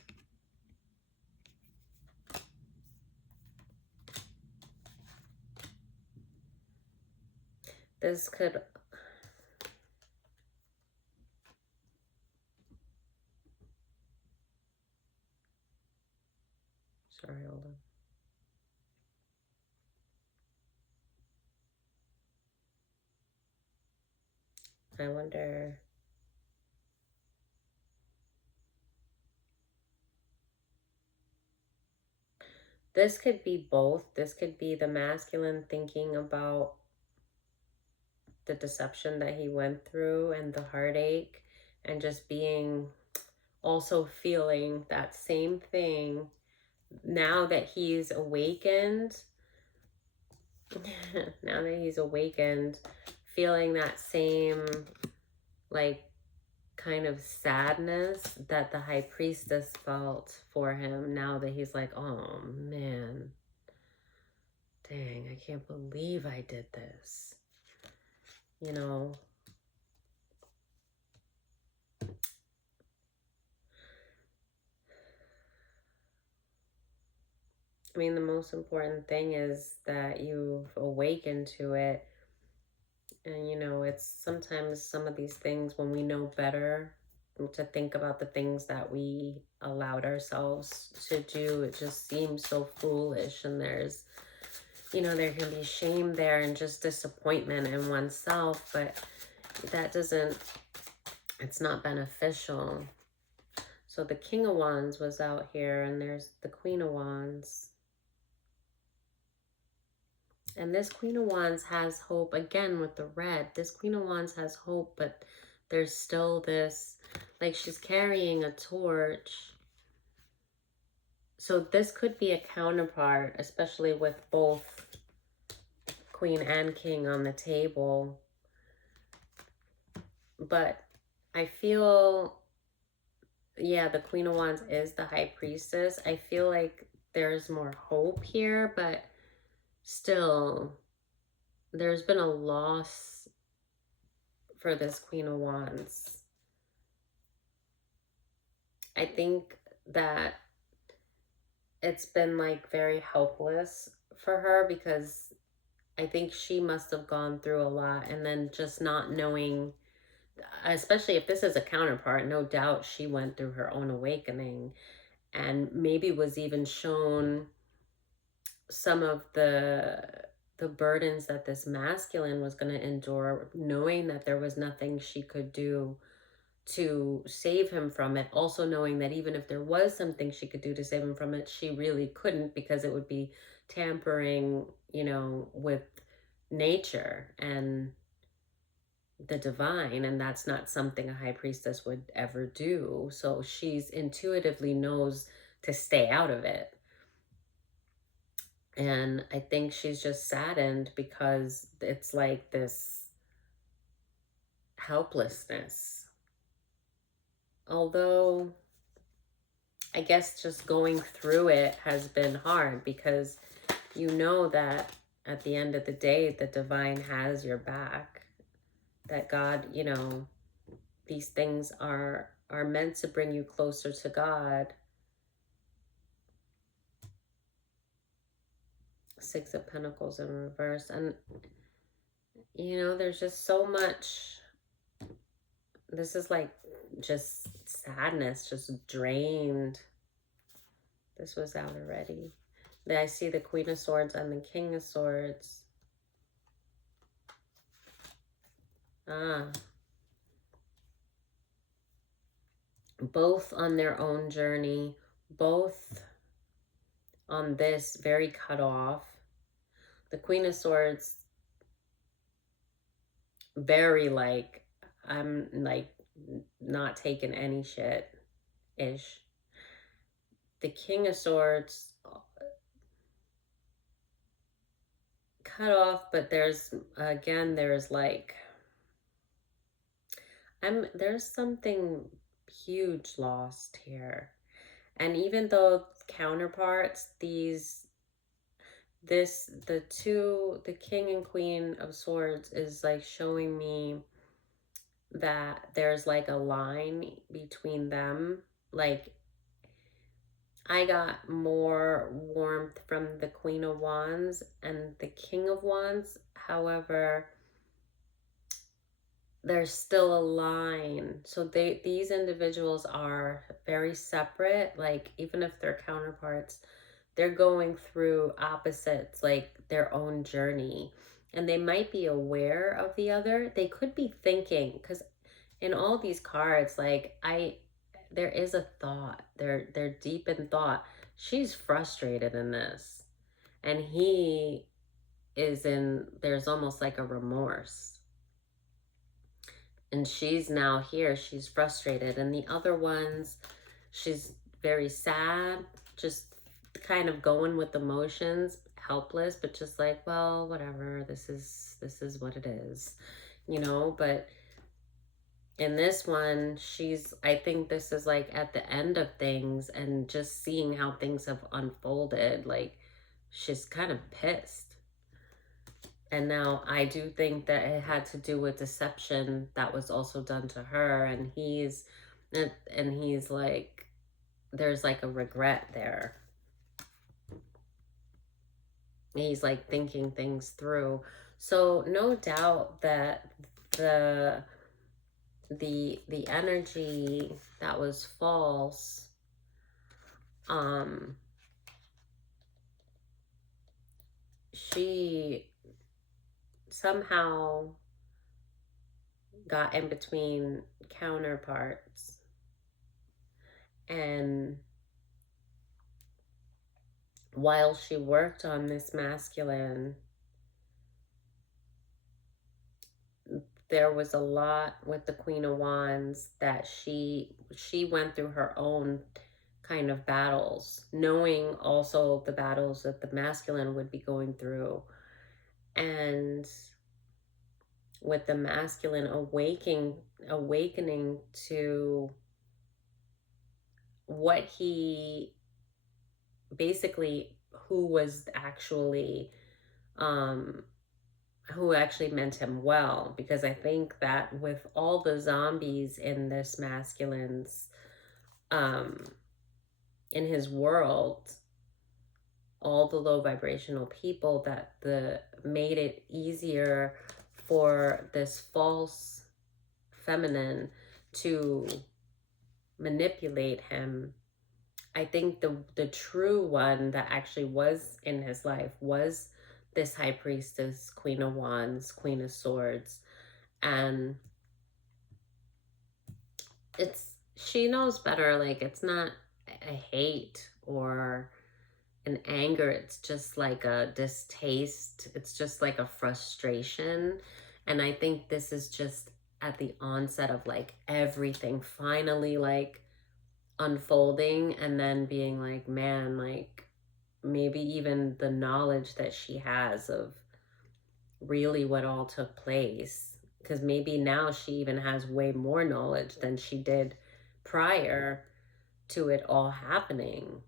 This could... Sorry, hold on. I wonder... This could be both. This could be the masculine thinking about the deception that he went through and the heartache, and just being, also feeling that same thing now that he's awakened. Now that he's awakened, feeling that same, like, kind of sadness that the High Priestess felt for him, now that he's like, oh man, dang, I can't believe I did this. You know, I mean, the most important thing is that you've awakened to it. And, you know, it's sometimes some of these things, when we know better, to think about the things that we allowed ourselves to do, it just seems so foolish. And there's, you know, there can be shame there and just disappointment in oneself, but that doesn't, it's not beneficial. So the King of Wands was out here, and there's the Queen of Wands. And this Queen of Wands has hope. Again, with the red, this Queen of Wands has hope, but there's still this, like, she's carrying a torch. So this could be a counterpart, especially with both Queen and King on the table. But I feel, yeah, the Queen of Wands is the High Priestess. I feel like there's more hope here, but still, there's been a loss for this Queen of Wands. I think that it's been, like, very helpless for her, because I think she must have gone through a lot, and then just not knowing, especially if this is a counterpart, no doubt she went through her own awakening, and maybe was even shown some of the burdens that this masculine was going to endure, knowing that there was nothing she could do to save him from it. Also knowing that even if there was something she could do to save him from it, she really couldn't, because it would be tampering, you know, with nature and the divine, and that's not something a High Priestess would ever do. So she's intuitively knows to stay out of it. And I think she's just saddened, because it's like this helplessness. Although, I guess just going through it has been hard, because you know that at the end of the day, the divine has your back. That God, you know, these things are meant to bring you closer to God. Six of Pentacles in reverse. And, you know, there's just so much. This is like just sadness, just drained. This was out already. Then I see the Queen of Swords and the King of Swords. Both on their own journey, both on this, very cut off. The Queen of Swords, very like, I'm like not taking any shit ish. the King of Swords cut off, but there's, again, there's like, there's something huge lost here. And even though counterparts, the King and Queen of Swords is like showing me that there's like a line between them. Like, I got more warmth from the Queen of Wands and the King of Wands. However, there's still a line. So these individuals are very separate. Like, even if they're counterparts, they're going through opposites, like their own journey. And they might be aware of the other. They could be thinking, because in all these cards, like, there is a thought. They're deep in thought. She's frustrated in this. And there's almost like a remorse. And she's now here, she's frustrated. And the other ones, she's very sad, just kind of going with emotions, helpless, but just like, well, whatever, this is what it is, but in this one, I think this is like at the end of things and just seeing how things have unfolded, like she's kind of pissed. And now I do think that it had to do with deception that was also done to her. And he's like, there's like a regret there. He's like thinking things through. So no doubt that the energy that was false, she somehow got in between counterparts, and while she worked on this masculine, there was a lot with the Queen of Wands that she went through her own kind of battles, knowing also the battles that the masculine would be going through. And with the masculine awakening to what he basically, who actually meant him well. Because I think that with all the zombies in this masculine's in his world, all the low vibrational people, that made it easier for this false feminine to manipulate him. I think the true one that actually was in his life was this High Priestess, Queen of Wands, Queen of Swords. And she knows better. Like, it's not a hate or an anger, it's just like a distaste, it's just like a frustration. And I think this is just at the onset of like everything finally like unfolding, and then being like, man, like maybe even the knowledge that she has of really what all took place, because maybe now she even has way more knowledge than she did prior to it all happening.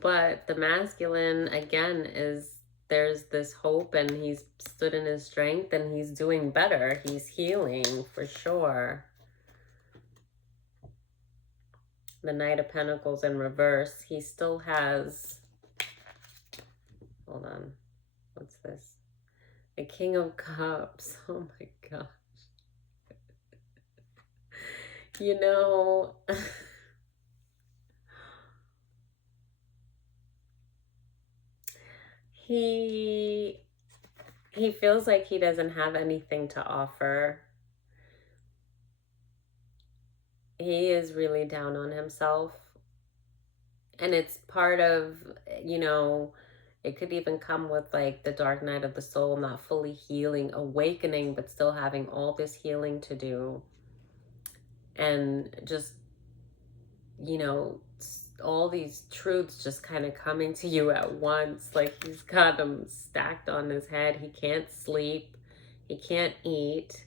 But the masculine, again, there's this hope, and he's stood in his strength, and he's doing better. He's healing for sure. The Knight of Pentacles in reverse. He still has, hold on, what's this? The King of Cups. Oh my gosh. He feels like he doesn't have anything to offer. He is really down on himself. And it's part of, you know, it could even come with like the dark night of the soul, not fully healing, awakening, but still having all this healing to do. And just, you know, all these truths just kind of coming to you at once. Like he's got them stacked on his head. He can't sleep. He can't eat.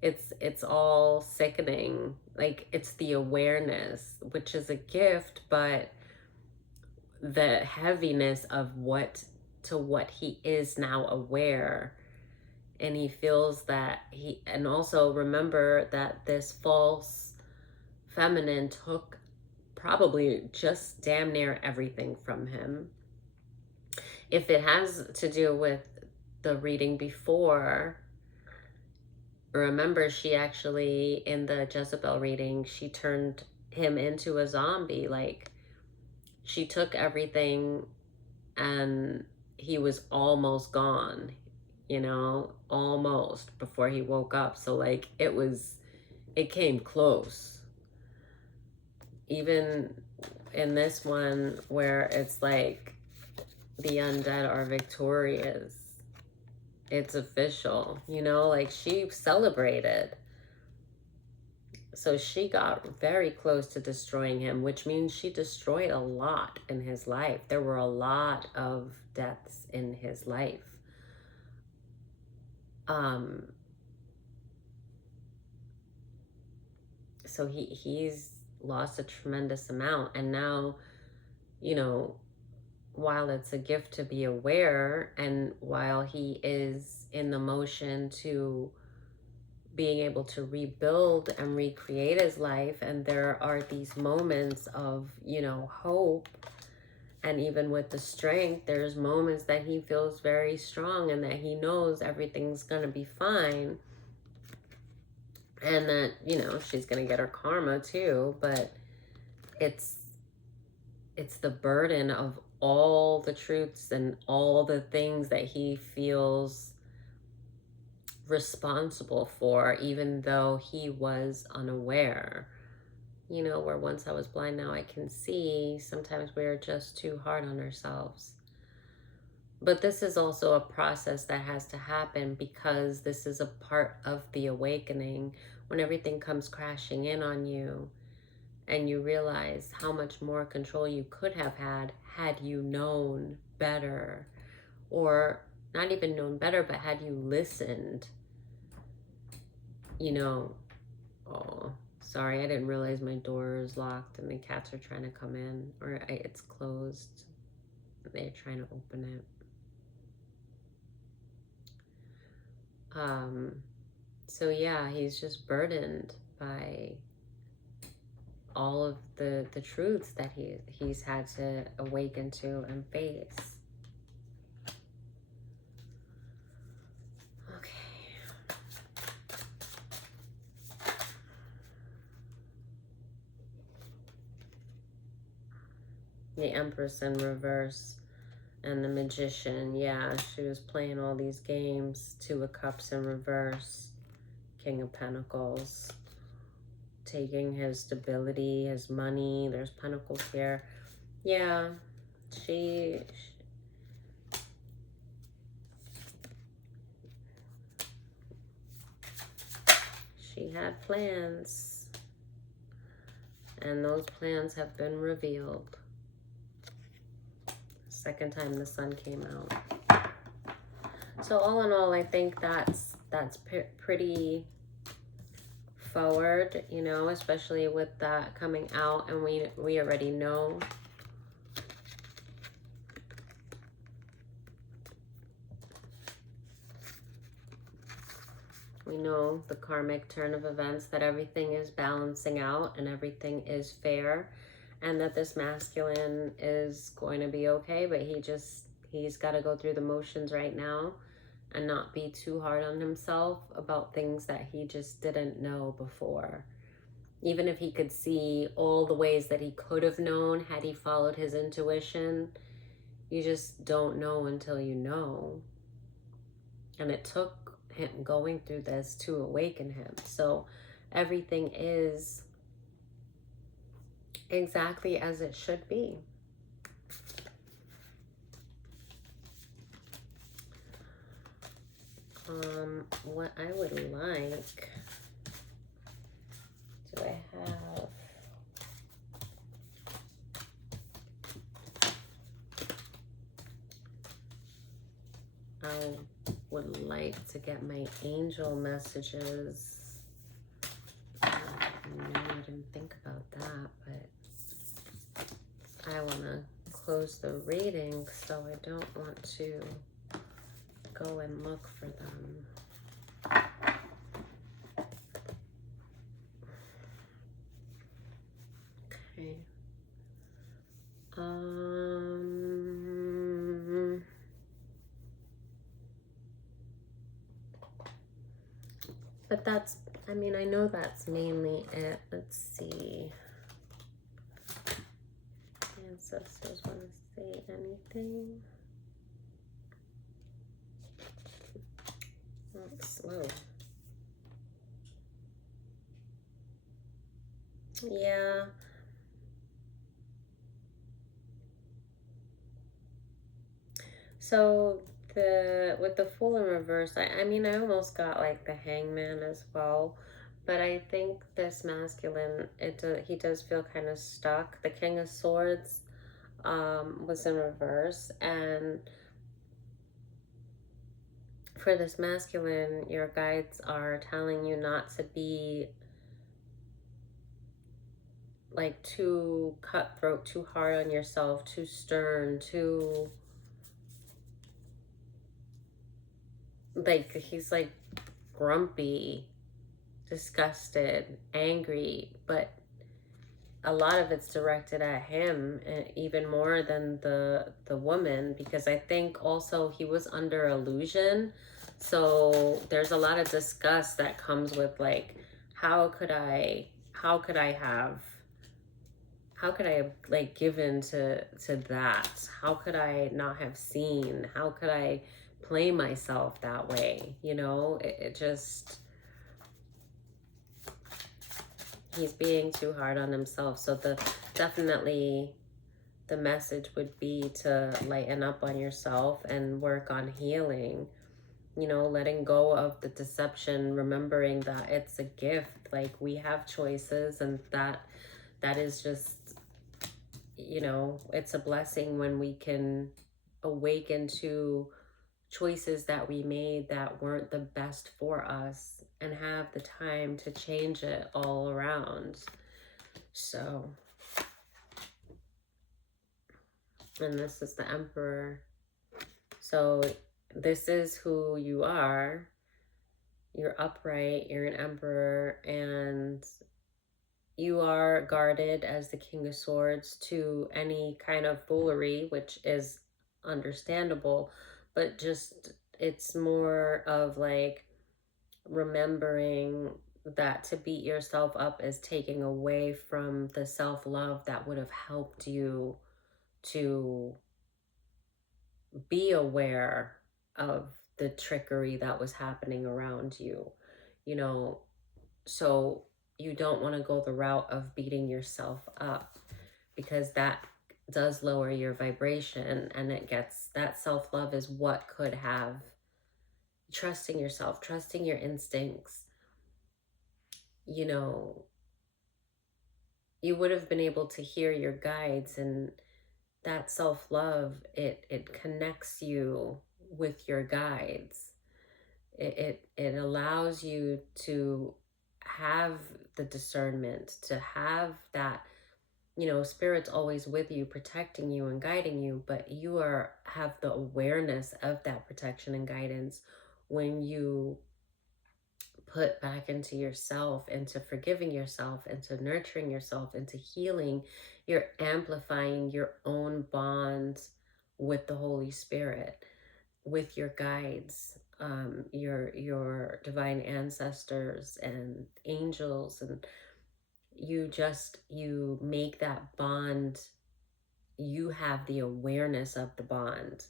It's all sickening. Like it's the awareness, which is a gift, but the heaviness of what he is now aware, and he feels that he, and also remember that this false feminine took probably just damn near everything from him. If it has to do with the reading before, remember she actually, in the Jezebel reading, she turned him into a zombie. Like she took everything and he was almost gone, you know, almost before he woke up. So like it came close. Even in this one where it's like the undead are victorious, it's official, you know, like she celebrated. So she got very close to destroying him, which means she destroyed a lot in his life. There were a lot of deaths in his life. So he's lost a tremendous amount. And now, you know, while it's a gift to be aware, and while he is in the motion to being able to rebuild and recreate his life, and there are these moments of, you know, hope, and even with the strength, there's moments that he feels very strong and that he knows everything's gonna be fine, and that, you know, she's gonna get her karma too. But it's the burden of all the truths and all the things that he feels responsible for, even though he was unaware. You know, where once I was blind, now I can see. Sometimes we're just too hard on ourselves. But this is also a process that has to happen, because this is a part of the awakening. When everything comes crashing in on you and you realize how much more control you could have had you known better, or not even known better, but had you listened, you know. Oh, sorry, I didn't realize my door is locked and the cats are trying to come in, or it's closed. They're trying to open it. So yeah, he's just burdened by all of the truths that he's had to awaken to and face. Okay. The Empress in reverse and the Magician. Yeah, she was playing all these games. Two of Cups in reverse. King of Pentacles. Taking his stability, his money. There's Pentacles here. Yeah, she had plans, and those plans have been revealed. Second time the sun came out. So all in all, I think that's pretty forward, you know, especially with that coming out, and we already know. We know the karmic turn of events, that everything is balancing out and everything is fair, and that this masculine is going to be okay, but he's got to go through the motions right now and not be too hard on himself about things that he just didn't know before. Even if he could see all the ways that he could have known had he followed his intuition, you just don't know until you know. And it took him going through this to awaken him. So everything is exactly as it should be. What I would like, do I have? I would like to get my angel messages. No, I didn't think about that, but I want to close the reading, so I don't want to go and look for them. Okay. But that's, I mean, I know that's mainly it. Let's see. Ancestors want to say anything? Oh, it's slow. Yeah. So with the Fool in reverse, I mean, I almost got like the Hangman as well, but I think this masculine, he does feel kind of stuck. The King of Swords was in reverse, and for this masculine, your guides are telling you not to be like too cutthroat, too hard on yourself, too stern, too, like, he's like grumpy, disgusted, angry, but a lot of it's directed at him, even more than the woman, because I think also he was under illusion. So there's a lot of disgust that comes with like, how could I have, how could I have like given to that? How could I not have seen? How could I play myself that way? You know, it just, he's being too hard on himself. So definitely the message would be to lighten up on yourself and work on healing, you know, letting go of the deception, remembering that it's a gift. Like, we have choices, and that is just, you know, it's a blessing when we can awaken to choices that we made that weren't the best for us and have the time to change it all around. So, and this is the Emperor. So this is who you are. You're upright, you're an emperor, and you are guarded as the King of Swords to any kind of foolery, which is understandable, but just, it's more of like remembering that to beat yourself up is taking away from the self-love that would have helped you to be aware of the trickery that was happening around you, you know. So you don't want to go the route of beating yourself up, because that does lower your vibration, and it gets, that self-love is what could have, trusting yourself, trusting your instincts, you know, you would have been able to hear your guides, and that self-love, it connects you with your guides. It allows you to have the discernment, to have that, you know, spirit's always with you, protecting you and guiding you, but you have the awareness of that protection and guidance when you put back into yourself, into forgiving yourself, into nurturing yourself, into healing. You're amplifying your own bonds with the Holy Spirit, with your guides, your divine ancestors and angels, and you make that bond, you have the awareness of the bond,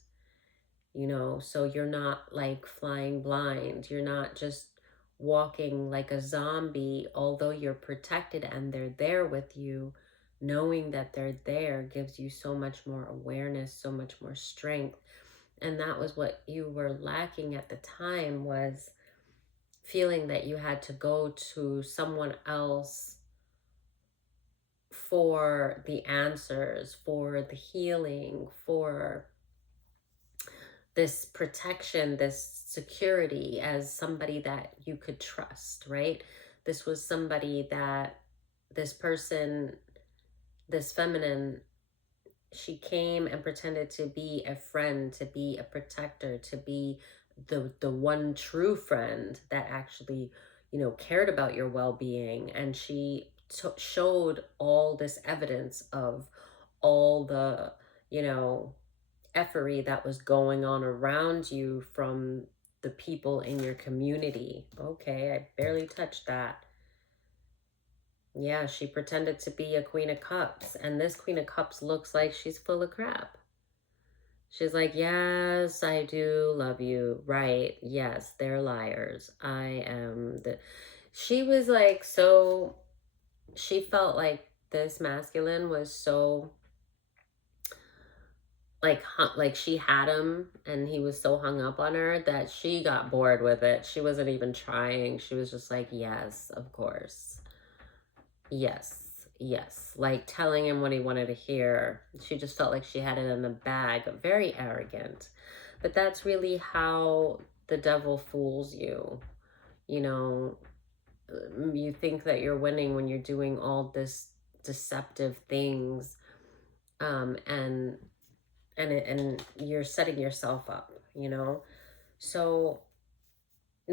you know, so you're not like flying blind, you're not just walking like a zombie, although you're protected and they're there with you. Knowing that they're there gives you so much more awareness, so much more strength, And that was what you were lacking at the time, was feeling that you had to go to someone else for the answers, for the healing, for this protection, this security, as somebody that you could trust, right? This was somebody that this person, this feminine, she came and pretended to be a friend, to be a protector, to be the one true friend that actually, cared about your well-being. And she showed all this evidence of all the, you know, effery that was going on around you from the people in your community. Okay, I barely touched that. Yeah, she pretended to be a Queen of Cups, and this Queen of Cups looks like she's full of crap. She's like, yes, I do love you. Right. Yes, they're liars. I am the. She was like, so, she felt like this masculine was so, like she had him and he was so hung up on her that she got bored with it. She wasn't even trying. She was just like, yes, of course. Yes. Yes. Like telling him what he wanted to hear. She just felt like she had it in the bag. Very arrogant. But that's really how the devil fools you. You know, you think that you're winning when you're doing all this deceptive things, and and you're setting yourself up, so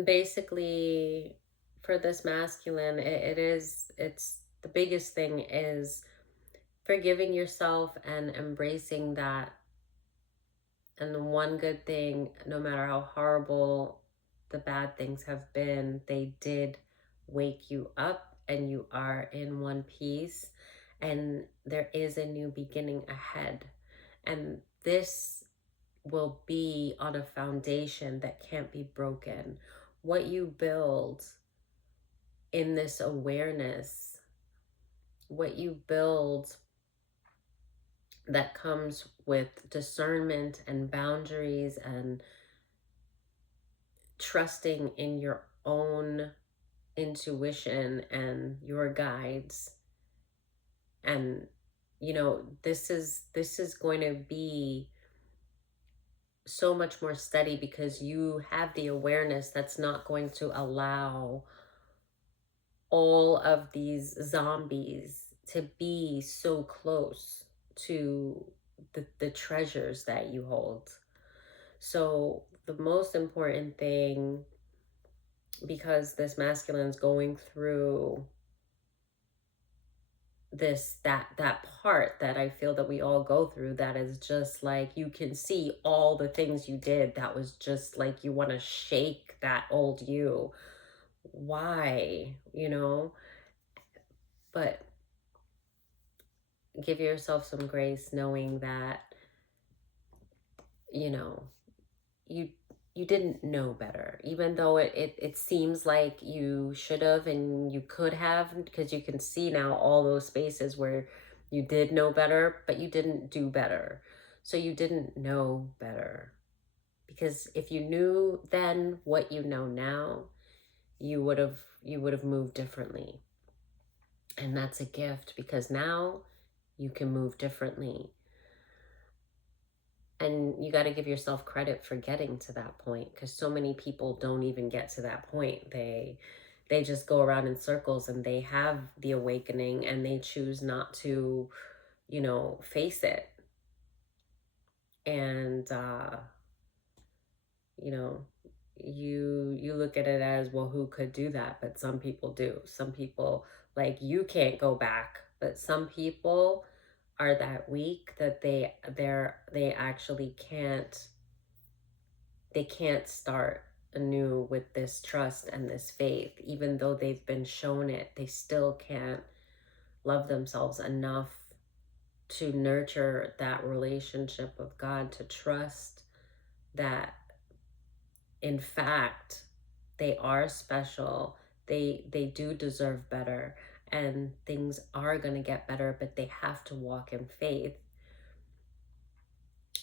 basically, for this masculine, it's the biggest thing is forgiving yourself and embracing that. And the one good thing, no matter how horrible the bad things have been, they did wake you up and you are in one piece, and there is a new beginning ahead. And this will be on a foundation that can't be broken. What you build in this awareness, what you build that comes with discernment and boundaries and trusting in your own intuition and your guides. And this is going to be so much more steady because you have the awareness that's not going to allow all of these zombies to be so close to the treasures that you hold. So the most important thing, because this masculine's going through that part that I feel that we all go through, that is just like, you can see all the things you did that was just like, you want to shake that old you. Why? But give yourself some grace, knowing that you know you you didn't know better, even though it seems like you should have and you could have, because you can see now all those spaces where you did know better, but you didn't do better. So you didn't know better, because if you knew then what you know now, you would have moved differently. And that's a gift, because now you can move differently. And you got to give yourself credit for getting to that point, because so many people don't even get to that point. They just go around in circles, and they have the awakening and they choose not to, face it. And you know, you look at it as, well, who could do that? But some people do. Some people, like, you can't go back, but some people are that weak that they actually can't start anew with this trust and this faith. Even though they've been shown it, they still can't love themselves enough to nurture that relationship with God, to trust that, in fact, they are special. They do deserve better, and things are going to get better, but they have to walk in faith,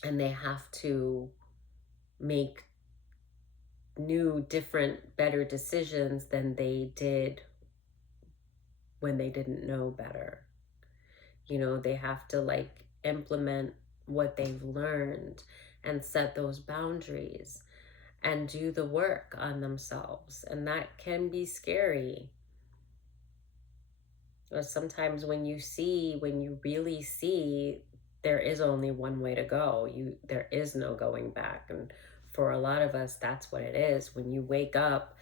and they have to make new, different, better decisions than they did when they didn't know better. You know, they have to like implement what they've learned and set those boundaries and do the work on themselves. And that can be scary. But sometimes when you really see, there is only one way to go. There is no going back. And for a lot of us, that's what it is. When you wake up,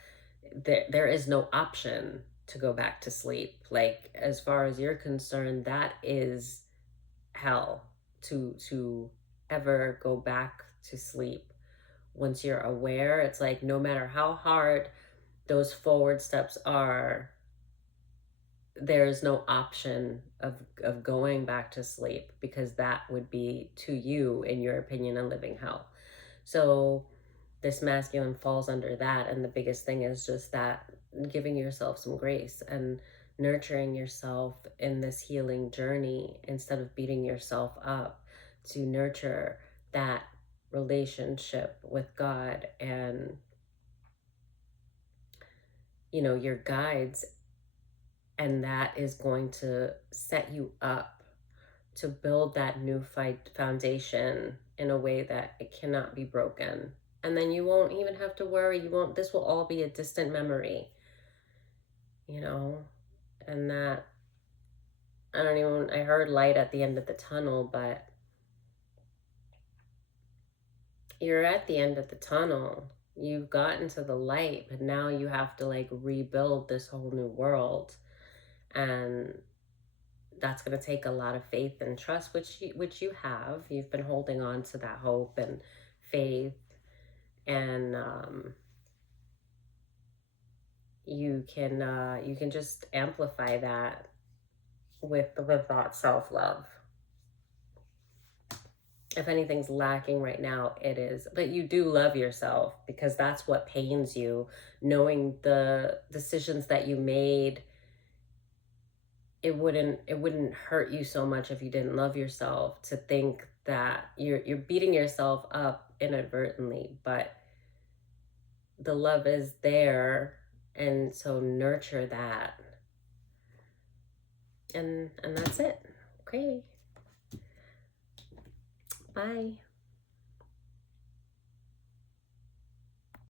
there is no option to go back to sleep. Like, as far as you're concerned, that is hell, to ever go back to sleep. Once you're aware, it's like no matter how hard those forward steps are, there's no option of going back to sleep, because that would be, to you, in your opinion, a living hell. So this masculine falls under that, and the biggest thing is just that, giving yourself some grace and nurturing yourself in this healing journey instead of beating yourself up, to nurture that relationship with God and, you know, your guides. And that is going to set you up to build that new foundation in a way that it cannot be broken. And then you won't even have to worry. This will all be a distant memory, you know? And that, I heard light at the end of the tunnel, but you're at the end of the tunnel. You've gotten to the light, but now you have to like rebuild this whole new world. And that's going to take a lot of faith and trust, which you have. You've been holding on to that hope and faith, and you can just amplify that with that self-love. If anything's lacking right now, it is, but you do love yourself, because that's what pains you, knowing the decisions that you made. It wouldn't hurt you so much if you didn't love yourself, to think that you're beating yourself up inadvertently, but the love is there, and so nurture that. And that's it. Okay. Bye.